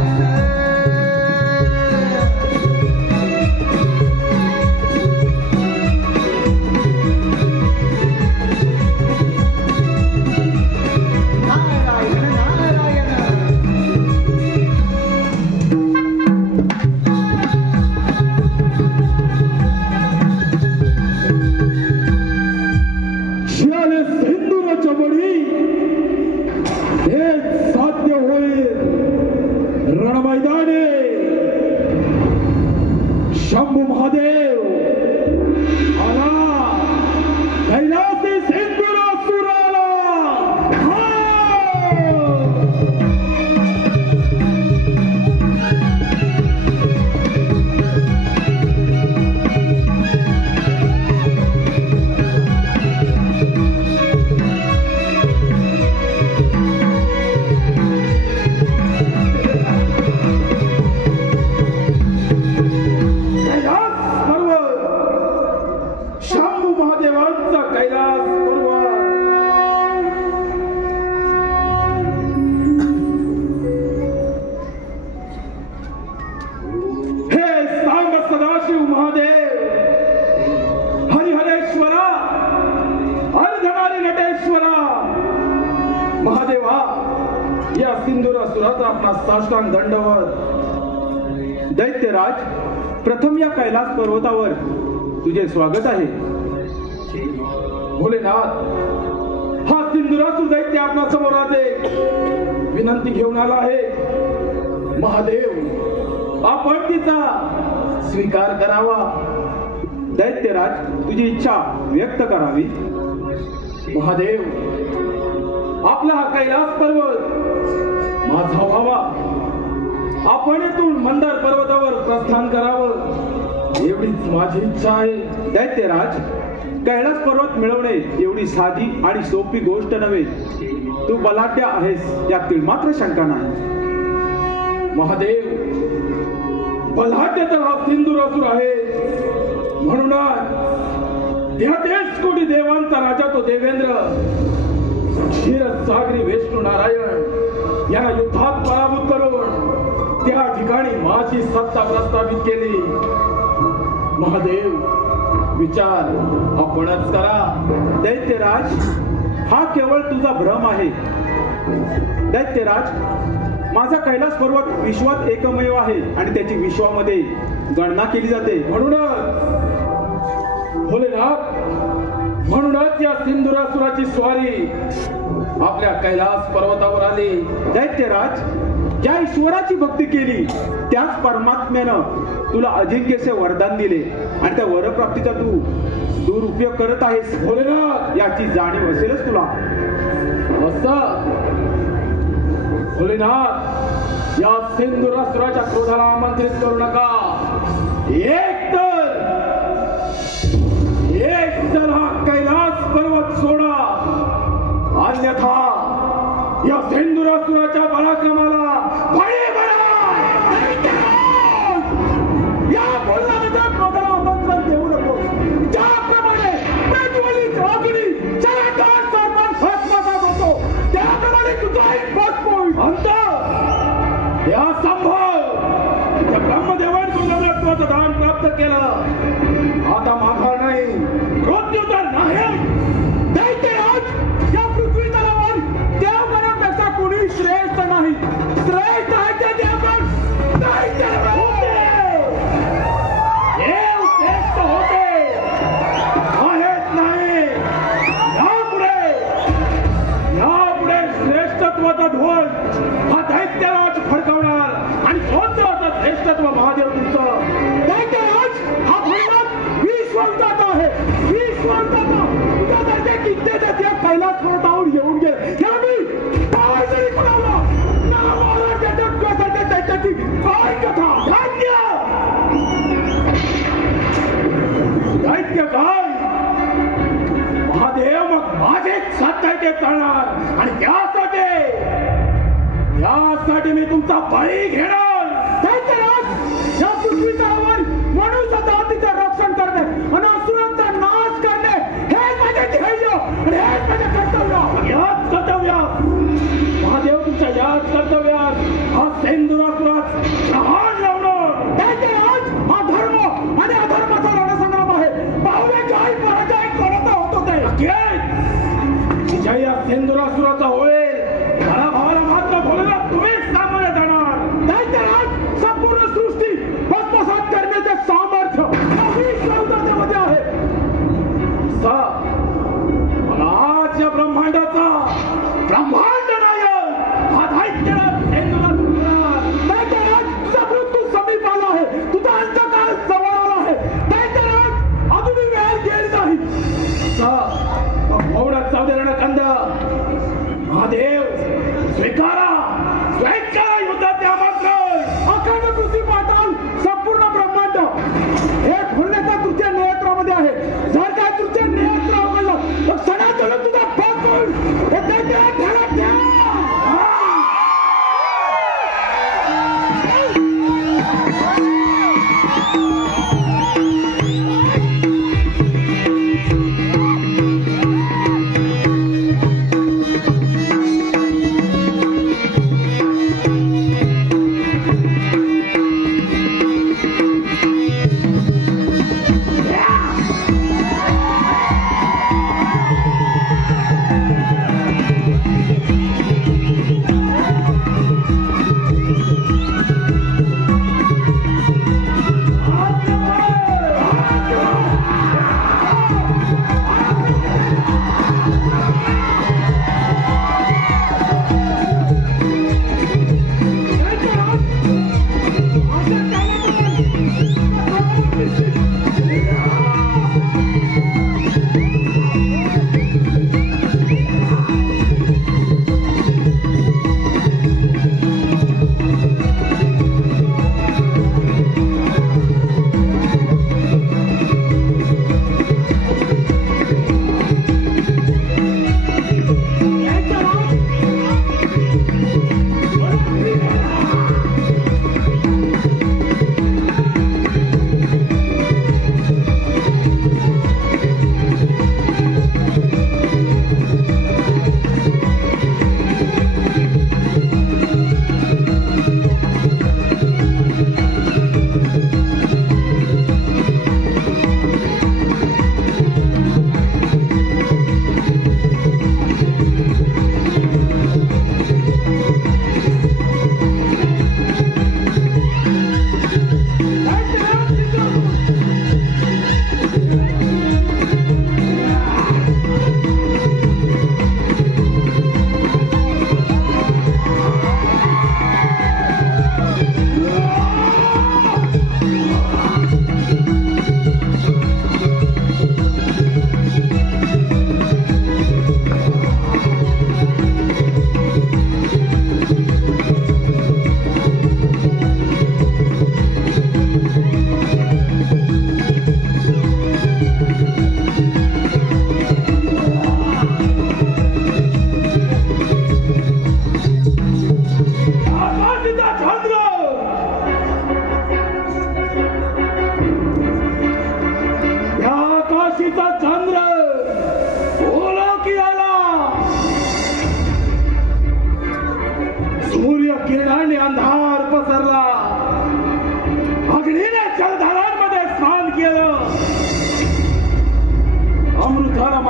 नारायण नारायण. शियाले सिंदूराच्या बळी हे साध्य होईल. रणमैदाने शंभू महादेव आला, कैलासी सिंदूरासूर आला. कैलास पर्वत, शंभू महादेवांचा कैलास पर्वत. हे सांग सदाशिव महादेव, हरिहरेश्वरा, अर्धनारी नटेश्वरा. महादेवा, या सिंदूरासुराचा आपला साष्टांग दंडवत. दैत्यराज, प्रथम या कैलास पर्वतावर तुझे स्वागत आहे. भोलेनाथ, हा सिंदूरासूर दैत्य आपल्या समोर आहे, विनंती घेऊन आला आहे. महादेव, आपण तिचा स्वीकार करावा. दैत्यराज, तुझी इच्छा व्यक्त करावी. महादेव, आपला हा कैलास पर्वत माझा व्हावा. आपण येथून मंदार पर्वतावर प्रस्थान करावं एवढीच माझी इच्छा आहे. दैत्यराज, कैलास पर्वत मिळवणे एवढी साधी आणि सोपी गोष्ट नव्हे. तू बलाढ्य आहेस यातील मात्र शंका नाही. महादेव, बलाढ्य तर हा सिंदूरासूर आहे. म्हणूनच देश कोटी देवांचा राजा तो देवेंद्र, क्षीरसागरी विष्णू नारायण यांना युद्धात पराभूत करून त्या ठिकाणी माझी सत्ता प्रस्थापित केली. महादेव, विचार आपणच करा. दैत्यराज, हा केवळ तुझा भ्रम आहे. दैत्यराज, माझा कैलास पर्वत विश्वात एकमेव आहे आणि त्याची विश्वामध्ये गणना केली जाते. म्हणूनच या सिंधुरासुराची स्वारी आपल्या कैलास पर्वतावर आली. दैत्यराज, ज्या ईश्वराची भक्ती केली त्याच परमात्म्यानं तुला अजिंक्यचे वरदान दिले आणि त्या वरप्राप्तीचा तू दुरुपयोग करत आहेस. भोलेनाथ, याची जाणीव असेलच तुला. भोलेनाथ, या सिंधुरासुराच्या क्रोधाला आमंत्रित करू नका. एक तर हा कैलास पर्वत सोडा, अन्यथा या सिंधुरासुराच्या पराक्रमाला बळी पडा. या बोलण्यामध्ये क्रोधाला आमंत्रण देऊ नको. ज्याप्रमाणे प्रज्वलित अग्नी जलागार सर्वात भस्मसात होतो, त्याप्रमाणे तुझाही भस्म होईल. या संभव त्या ब्रह्मदेवाने तुला रत्नाचं दान प्राप्त केलं. आता माघार नाही, मृत्यू तर नाही. दैत्यराज, या पृथ्वी तलावर देवगणापेक्षा कोणी श्रेष्ठ नाही. श्रेष्ठ आहे ते देवगण. दैत्यराज देव श्रेष्ठ होते आहेत नाही. यापुढे श्रेष्ठत्वाचा ध्वज हा दैत्यराज फडकवणार आणि कोणतं असं श्रेष्ठत्व महादेव तुमचं. दैत्यराज, हा भोलेनाथ विश्वविदाता आहे. विश्वविदाता तुझ्यासारखे कित्येक देव कैलास पर्वतावर येऊन गेले. हे मी काय जरी कुणाला नावाला त्याच्या तुझ्यासारख्या दैत्याची काय कथा. दैत्य काय महादेव, मग माझेच सत्य ते करणार आणि त्यासाठी मी तुमचा बळी घेणार. दैत्यराज, या पृथ्वी तलावर मनुष्य जातीचे रक्षण करणे आणि असुरांचा नाश करणे हे माझे ध्येय आणि हे माझे कर्तव्य. याच कर्तव्यात महादेव, तुमच्या याच कर्तव्यात हा सिंधुरासुरात जहान लावणार. दैत्यराज, हा धर्म आणि अधर्माचा रणसंग्राम आहे. पाहुणे काय पराजय करत होतो ते. विजय या सिंधुरासुराचा होईल. भावाला मात्र भोलेनाथ तुम्हीच सामोरे जाणार. दैत्यराज, संपूर्ण सृष्टी भस्मसात करण्याचे सामर्थ्य या विश्वविदात्यामध्ये आहे. मला आज या ब्रह्मांडाचा ब्रह्मांड नायक हा दैत्यराज सिंधुरासुर.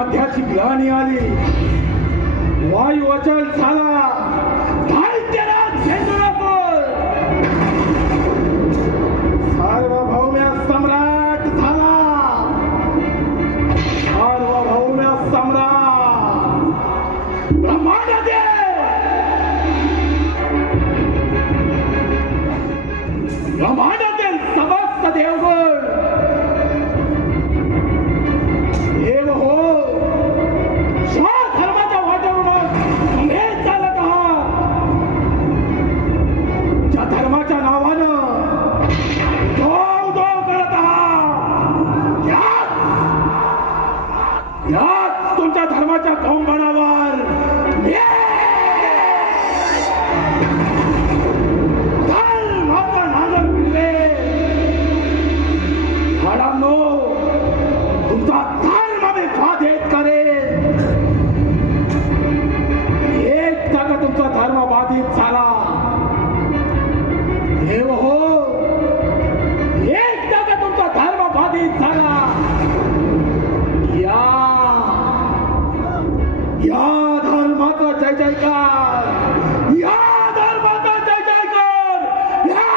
पाठ्याची ग्लानी आली, वायू अचल झाला, दैत्यराज झेंडूरापूर सार्वभौम्य सम्राट झाला, सार्वभौम्य सम्राट ब्रह्मांडाचे ब्रह्मांडातील समस्त देवगण देव हो, ज्या धर्माच्या वाटेवरून तुम्ही चालत आहात, ज्या धर्माच्या नावानं दो करत आहात, याच तुमच्या धर्माच्या कोंबणावर धर्माचा नागर फिरले. झाडांनो, तुमचा धर्म मी बाधित करेन. एक जागा तुमचा धर्म बाधित झाला, देव हो, एक जागा तुमचा धर्म बाधित झाला, या धर्माचा जय जयकार, या धर्माचा जय जयकार, या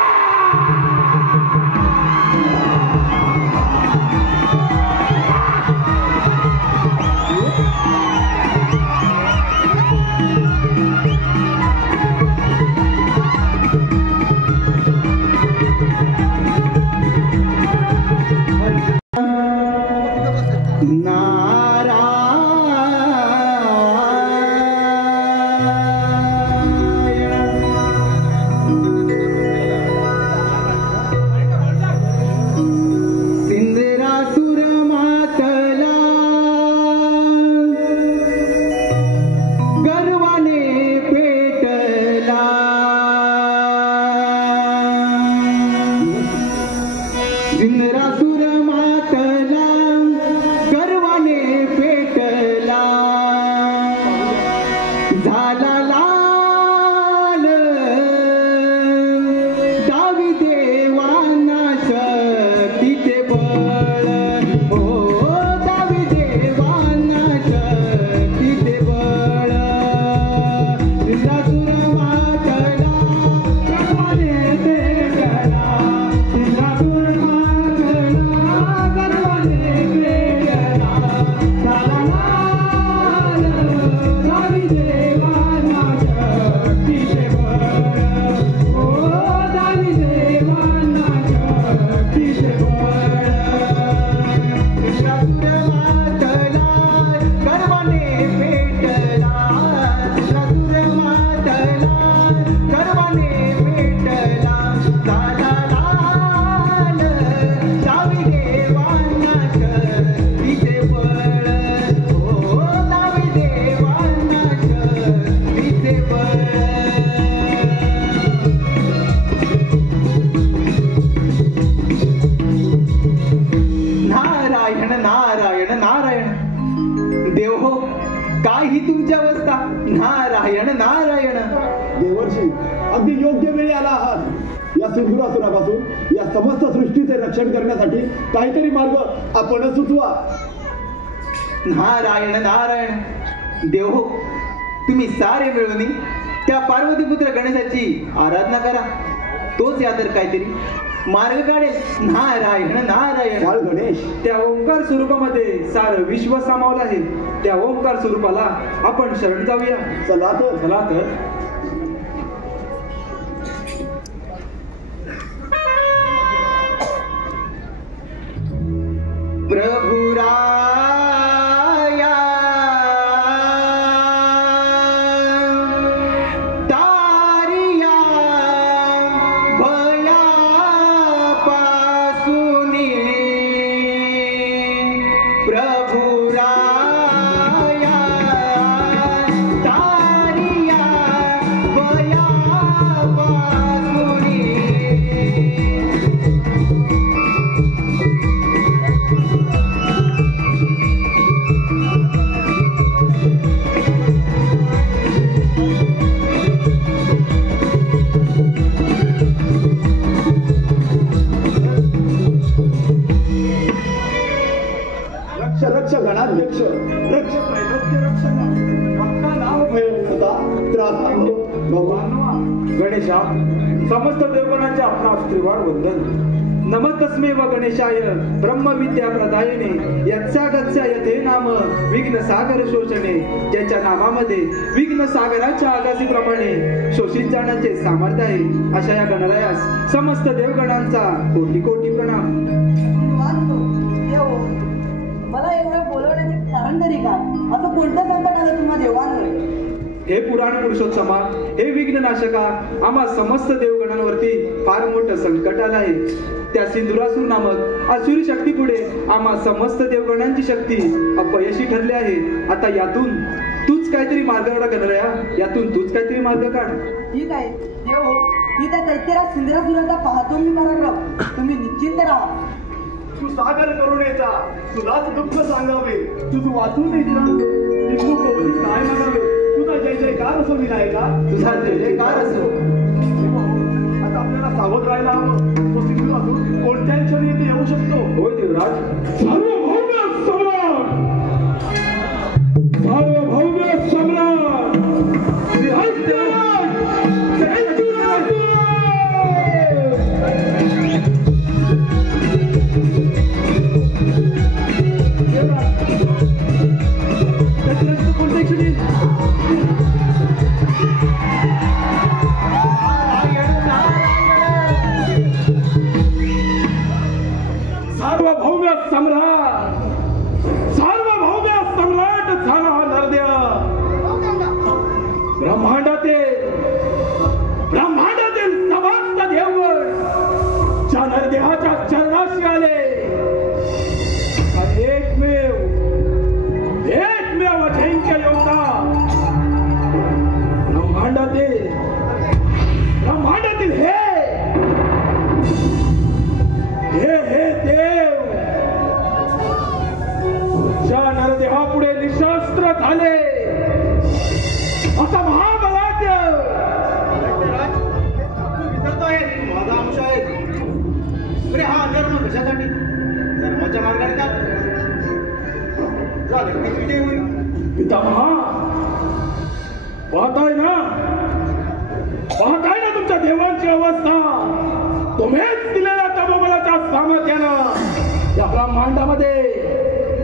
नारायण नारायण. देवर्षी, अगदी योग्य वेळी आला आहात. या सिंधुरासुरापासून या समस्त सृष्टीचे रक्षण करण्यासाठी काहीतरी मार्ग आपण सुचवा. नारायण नारायण. देव हो, तुम्ही सारे मिळून त्या पार्वतीपुत्र गणेशाची आराधना करा, तोच या तर काहीतरी मार्ग काढेल. नारायण नारायण. गणेश, त्या ओंकार स्वरूपामध्ये सारं विश्व सामावलं आहे. त्या ओंकार स्वरूपाला आपण शरण जाऊया. चला तर. चला तर. प्रभुराया तारिया भया पासुनी. प्रभुराया तारिया भया पासुनी. गणेशा, समस्त देवगणांच्या आपणास त्रिवार वंदन. नमस्तस्मे व गणेशाय ब्रह्मविद्या प्रदायिने यत्सागत्स्य यथे नाम विघ्न सागर शोषणे. ज्याच्या नामामध्ये विघ्न सागराच्या आगासीप्रमाणे शोषित जाण्याचे सामर्थ्य आहे अशा या गणरायास समस्त देवगणांचा कोटी कोटी प्रणाम. मला एवढं बोलवण्याचे कारण तरी काय? असं कोणतं संकट आलं तुम्हा देवांवर? हे पुराण पुरुषोत्तमा, हे विघ्ननाशका, आम्हा समस्त देवगणांवरती फार मोठं संकट आलं आहे. त्या सिंधुरासूर नामक असुरी शक्ती पुढे आम्हा समस्त देवगणांची शक्ती अपयशी ठरली आहे. आता यातून तूच काहीतरी मार्ग काढ गणराया, यातून तूच काहीतरी मार्ग काढ. ठीक आहे देव, मी त्या दैत्यराज सिंधुरासुराचा पाहतो मी पराक्रम. तुम्ही निश्चिंत राहा. तू सागर करुणेचा तुलाच दुःख सांगावे, तुझ वाचून काय म्हणावे. तुझा जय जयकार असो विनायका, तुझा जय जयकार असो. आता आपल्याला सावध राहायला हवं. तो सिंधुरासूर कोणत्या क्षणी इथे येऊ शकतो. होय देवराज. सार्वभौम सम्राट, सार्वभौम सम्राट सार्वभौम सम्राट झाला हा नरदेव. ब्रह्मांडातील समस्त देवगण ज्या नरदेहाच्या चरणाशी आले, एकमेव अजिंक्य योगदान ब्रह्मांडातील हे देव ज्या नरदेहापुढे निशस्त्र झाले, असा महाबलाढ्य माझा अंश आहे. अरे हा अधर्म कशासाठी? धर्माच्या मार्गाने का झालं की विजय होईल. पितामहा, पाहताय ना तुमच्या देवांची अवस्था. तुम्हीच दिलेल्या तपोबलाच्या सामर्थ्यानं या ब्रह्मांडामध्ये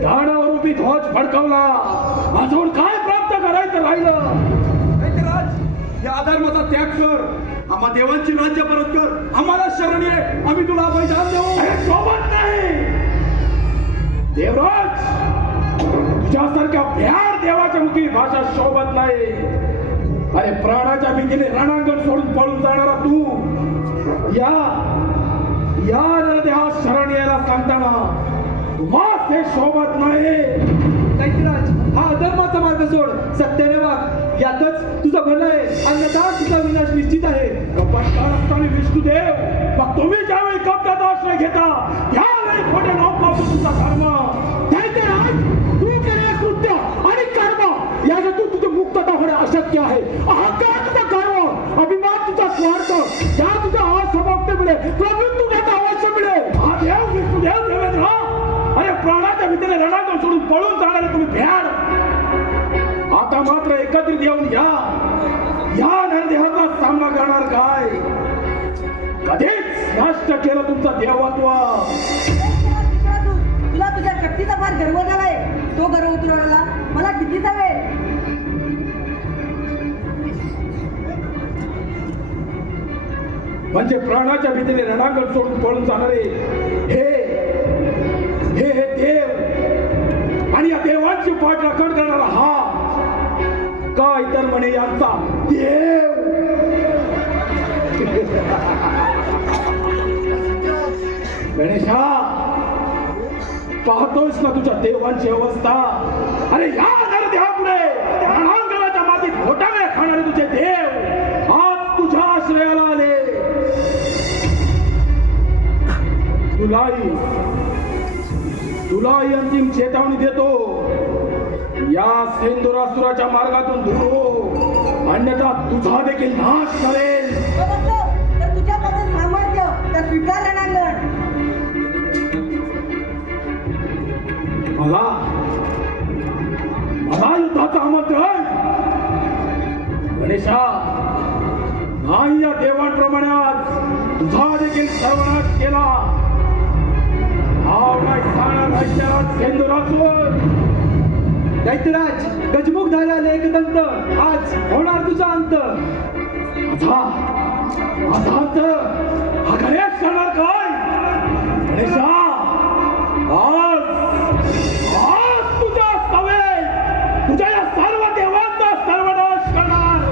दानवरूपी ध्वज फडकवला. अजून काय प्राप्त करायचं राहिलं? या अधर्माचा त्याग कर, आम्हा देवांची राज्य परत कर. आम्हाला शरण ये, आम्ही तुला बलिदान देऊ. हे शोभत नाही देवराज. तुझ्यासारख्या भ्याड देवाच्या मुखी भाषा शोभत नाही. अरे प्राणाच्या भीतीने रणांगण सोडून पळून जाणारा तू या नरदेहात शरण यायला सांगताना तुम्हाला ते शोभत नाही. दैत्यराज, हा अधर्माचा मार्ग सोड, सत्याने वाग. यातच तुझं भलं आहे, अन्यथा तुझा विनाश निश्चित आहे. कपट काळ असताना विष्णुदेव, मग तुम्ही ज्यावेळी कपटाचा आश्रय घेता त्यावेळी खोटे नाव पावतो तुमचा धर्म. दैत्यराज, तू केलेले कृत्य आणि कर्म याच्यातून तुझी मुक्तता होणे अशक्य आहे. अहंकार तुझा गर्व, अभिमान तुझा स्वार्थ, या तुझा असमाप्ती मिळेल, प्रवृत्ती तुझ्या अवश्य मिळेल. हा देव विष्णुदेव देवेंद्र, अरे प्राणाच्या भीतीने रणांगण सोडून पळून जाणारे तुम्ही भ्याड. आता मात्र एकत्रित येऊन या नरदेहाचा सामना करणार काय? कधीच नष्ट केलं तुमचं देवत्व. तुला तुझ्या शक्तीचा फार गर्व झालाय. तो गर्व उतरवायला मला किती जावे. म्हणजे प्राणाच्या भीतीने रणांगण सोडून पळून जाणारे हे देव आणि या देवांची पाठ राखण करणारा हा काय तर म्हणे यांचा देव. गणेशा, पाहतोस ना तुझ्या देवांची अवस्था. अरे या नरदेहापुढे रणांगणाच्या मातीत घोटाळे खाणारे तुझे देव आज तुझ्या आश्रयाला आले. तुलाही अंतिम चेतावणी देतो, या सिंधुरासुराच्या मार्गातून दूर हो, अन्यथा तुझा देखील नाश करेल. तर तुझ्यापासून सामर्थ्य तर स्वीकार रणांगण. मला युद्धाचं आमंत्रण. गणेशा, नाही या तुझा देखील सर्वनाश केला. नाव नाही सांगणार राज्यात सेंदुरासूर. दैत्यराज गजमुख झाला एकदंत, आज होणार तुझा अंत. आता हा गणेश करणार काय? गणेशा, आज तुझ्या सवे तुझ्या या सर्व देवांचा सर्वनाश करणार.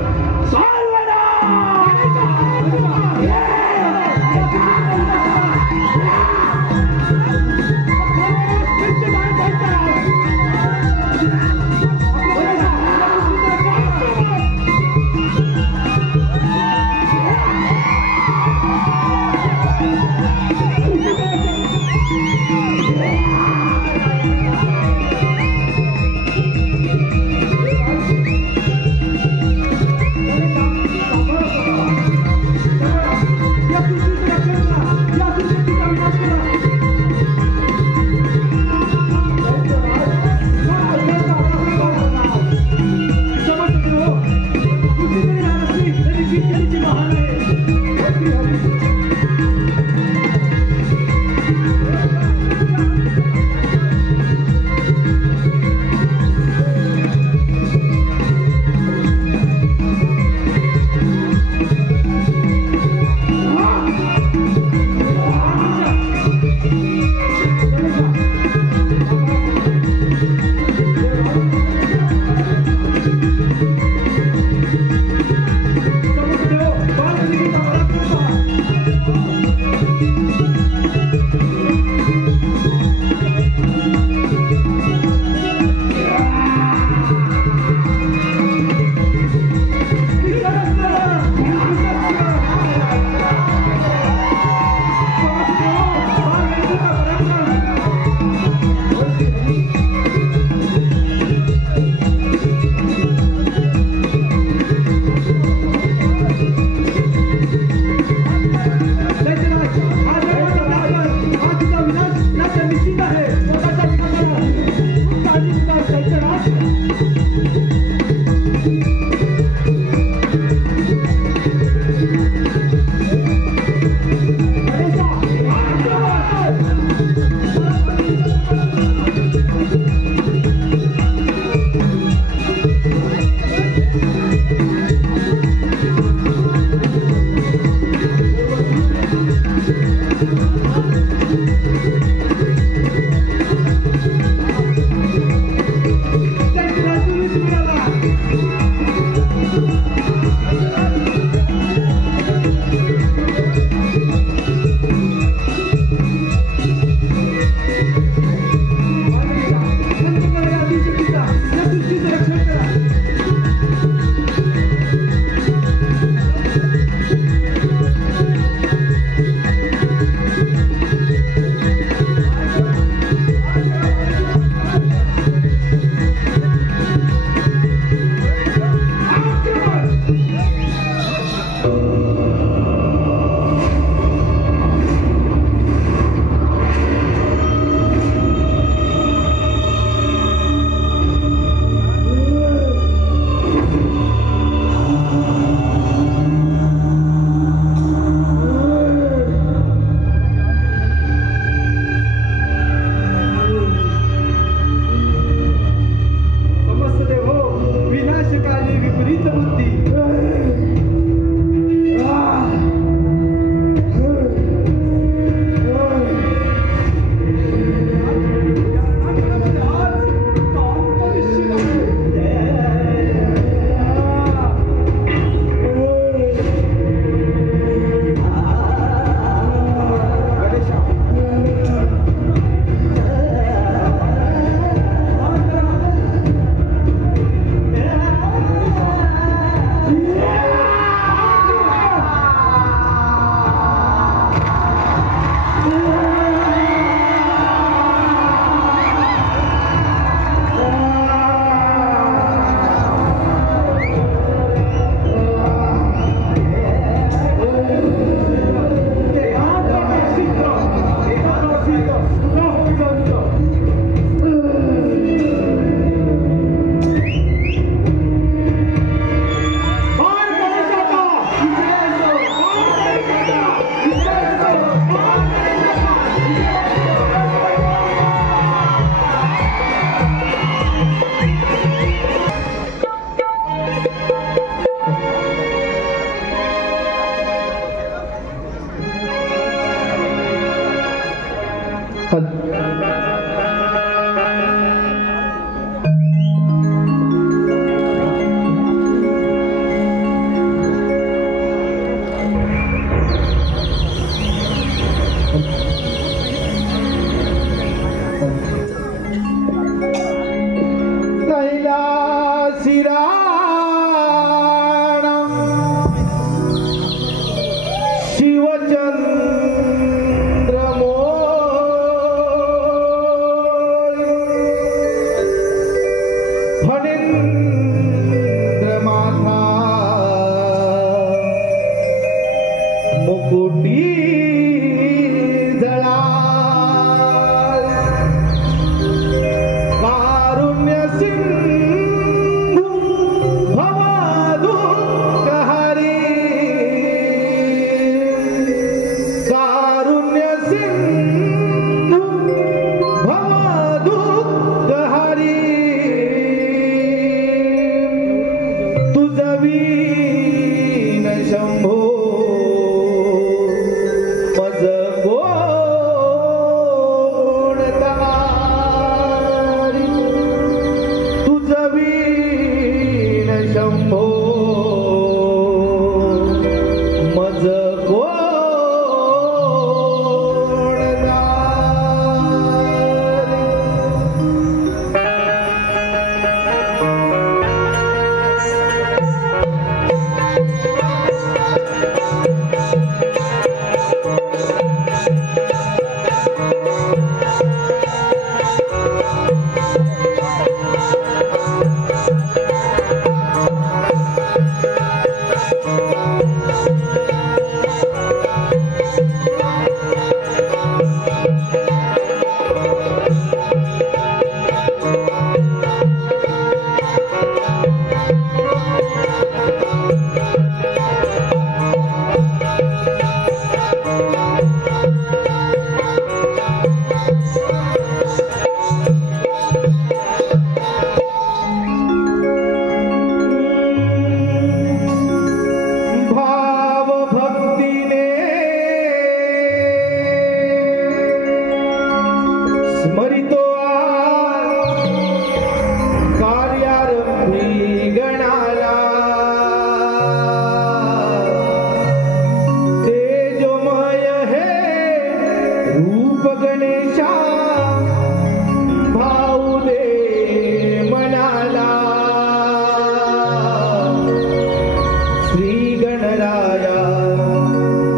गणराया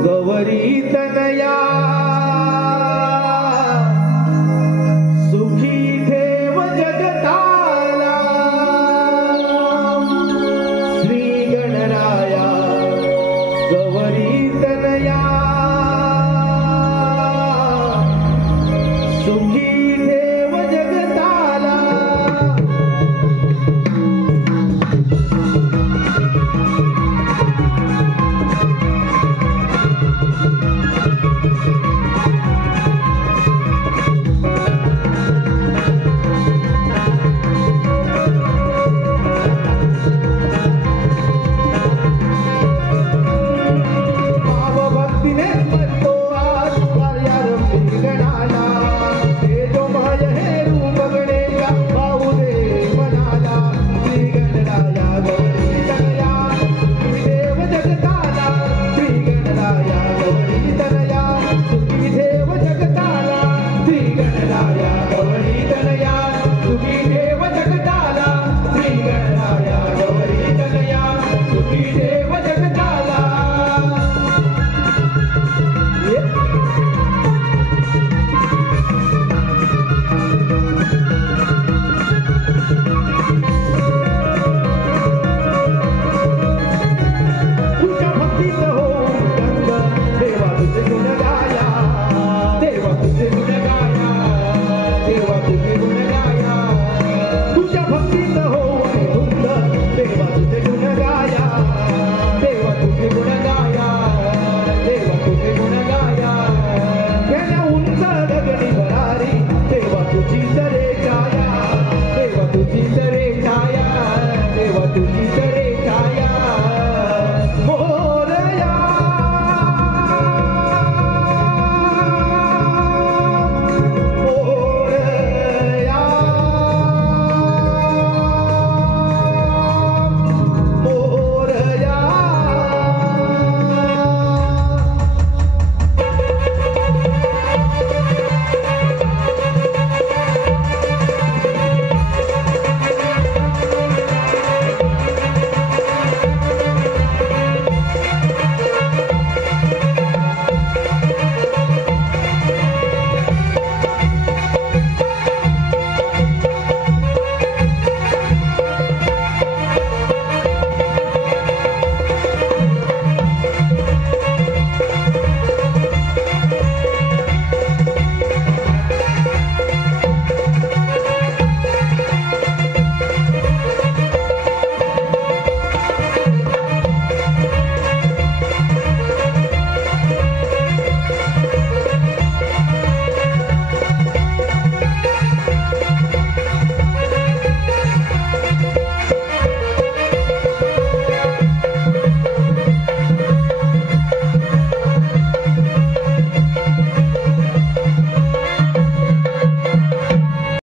गौरी तनया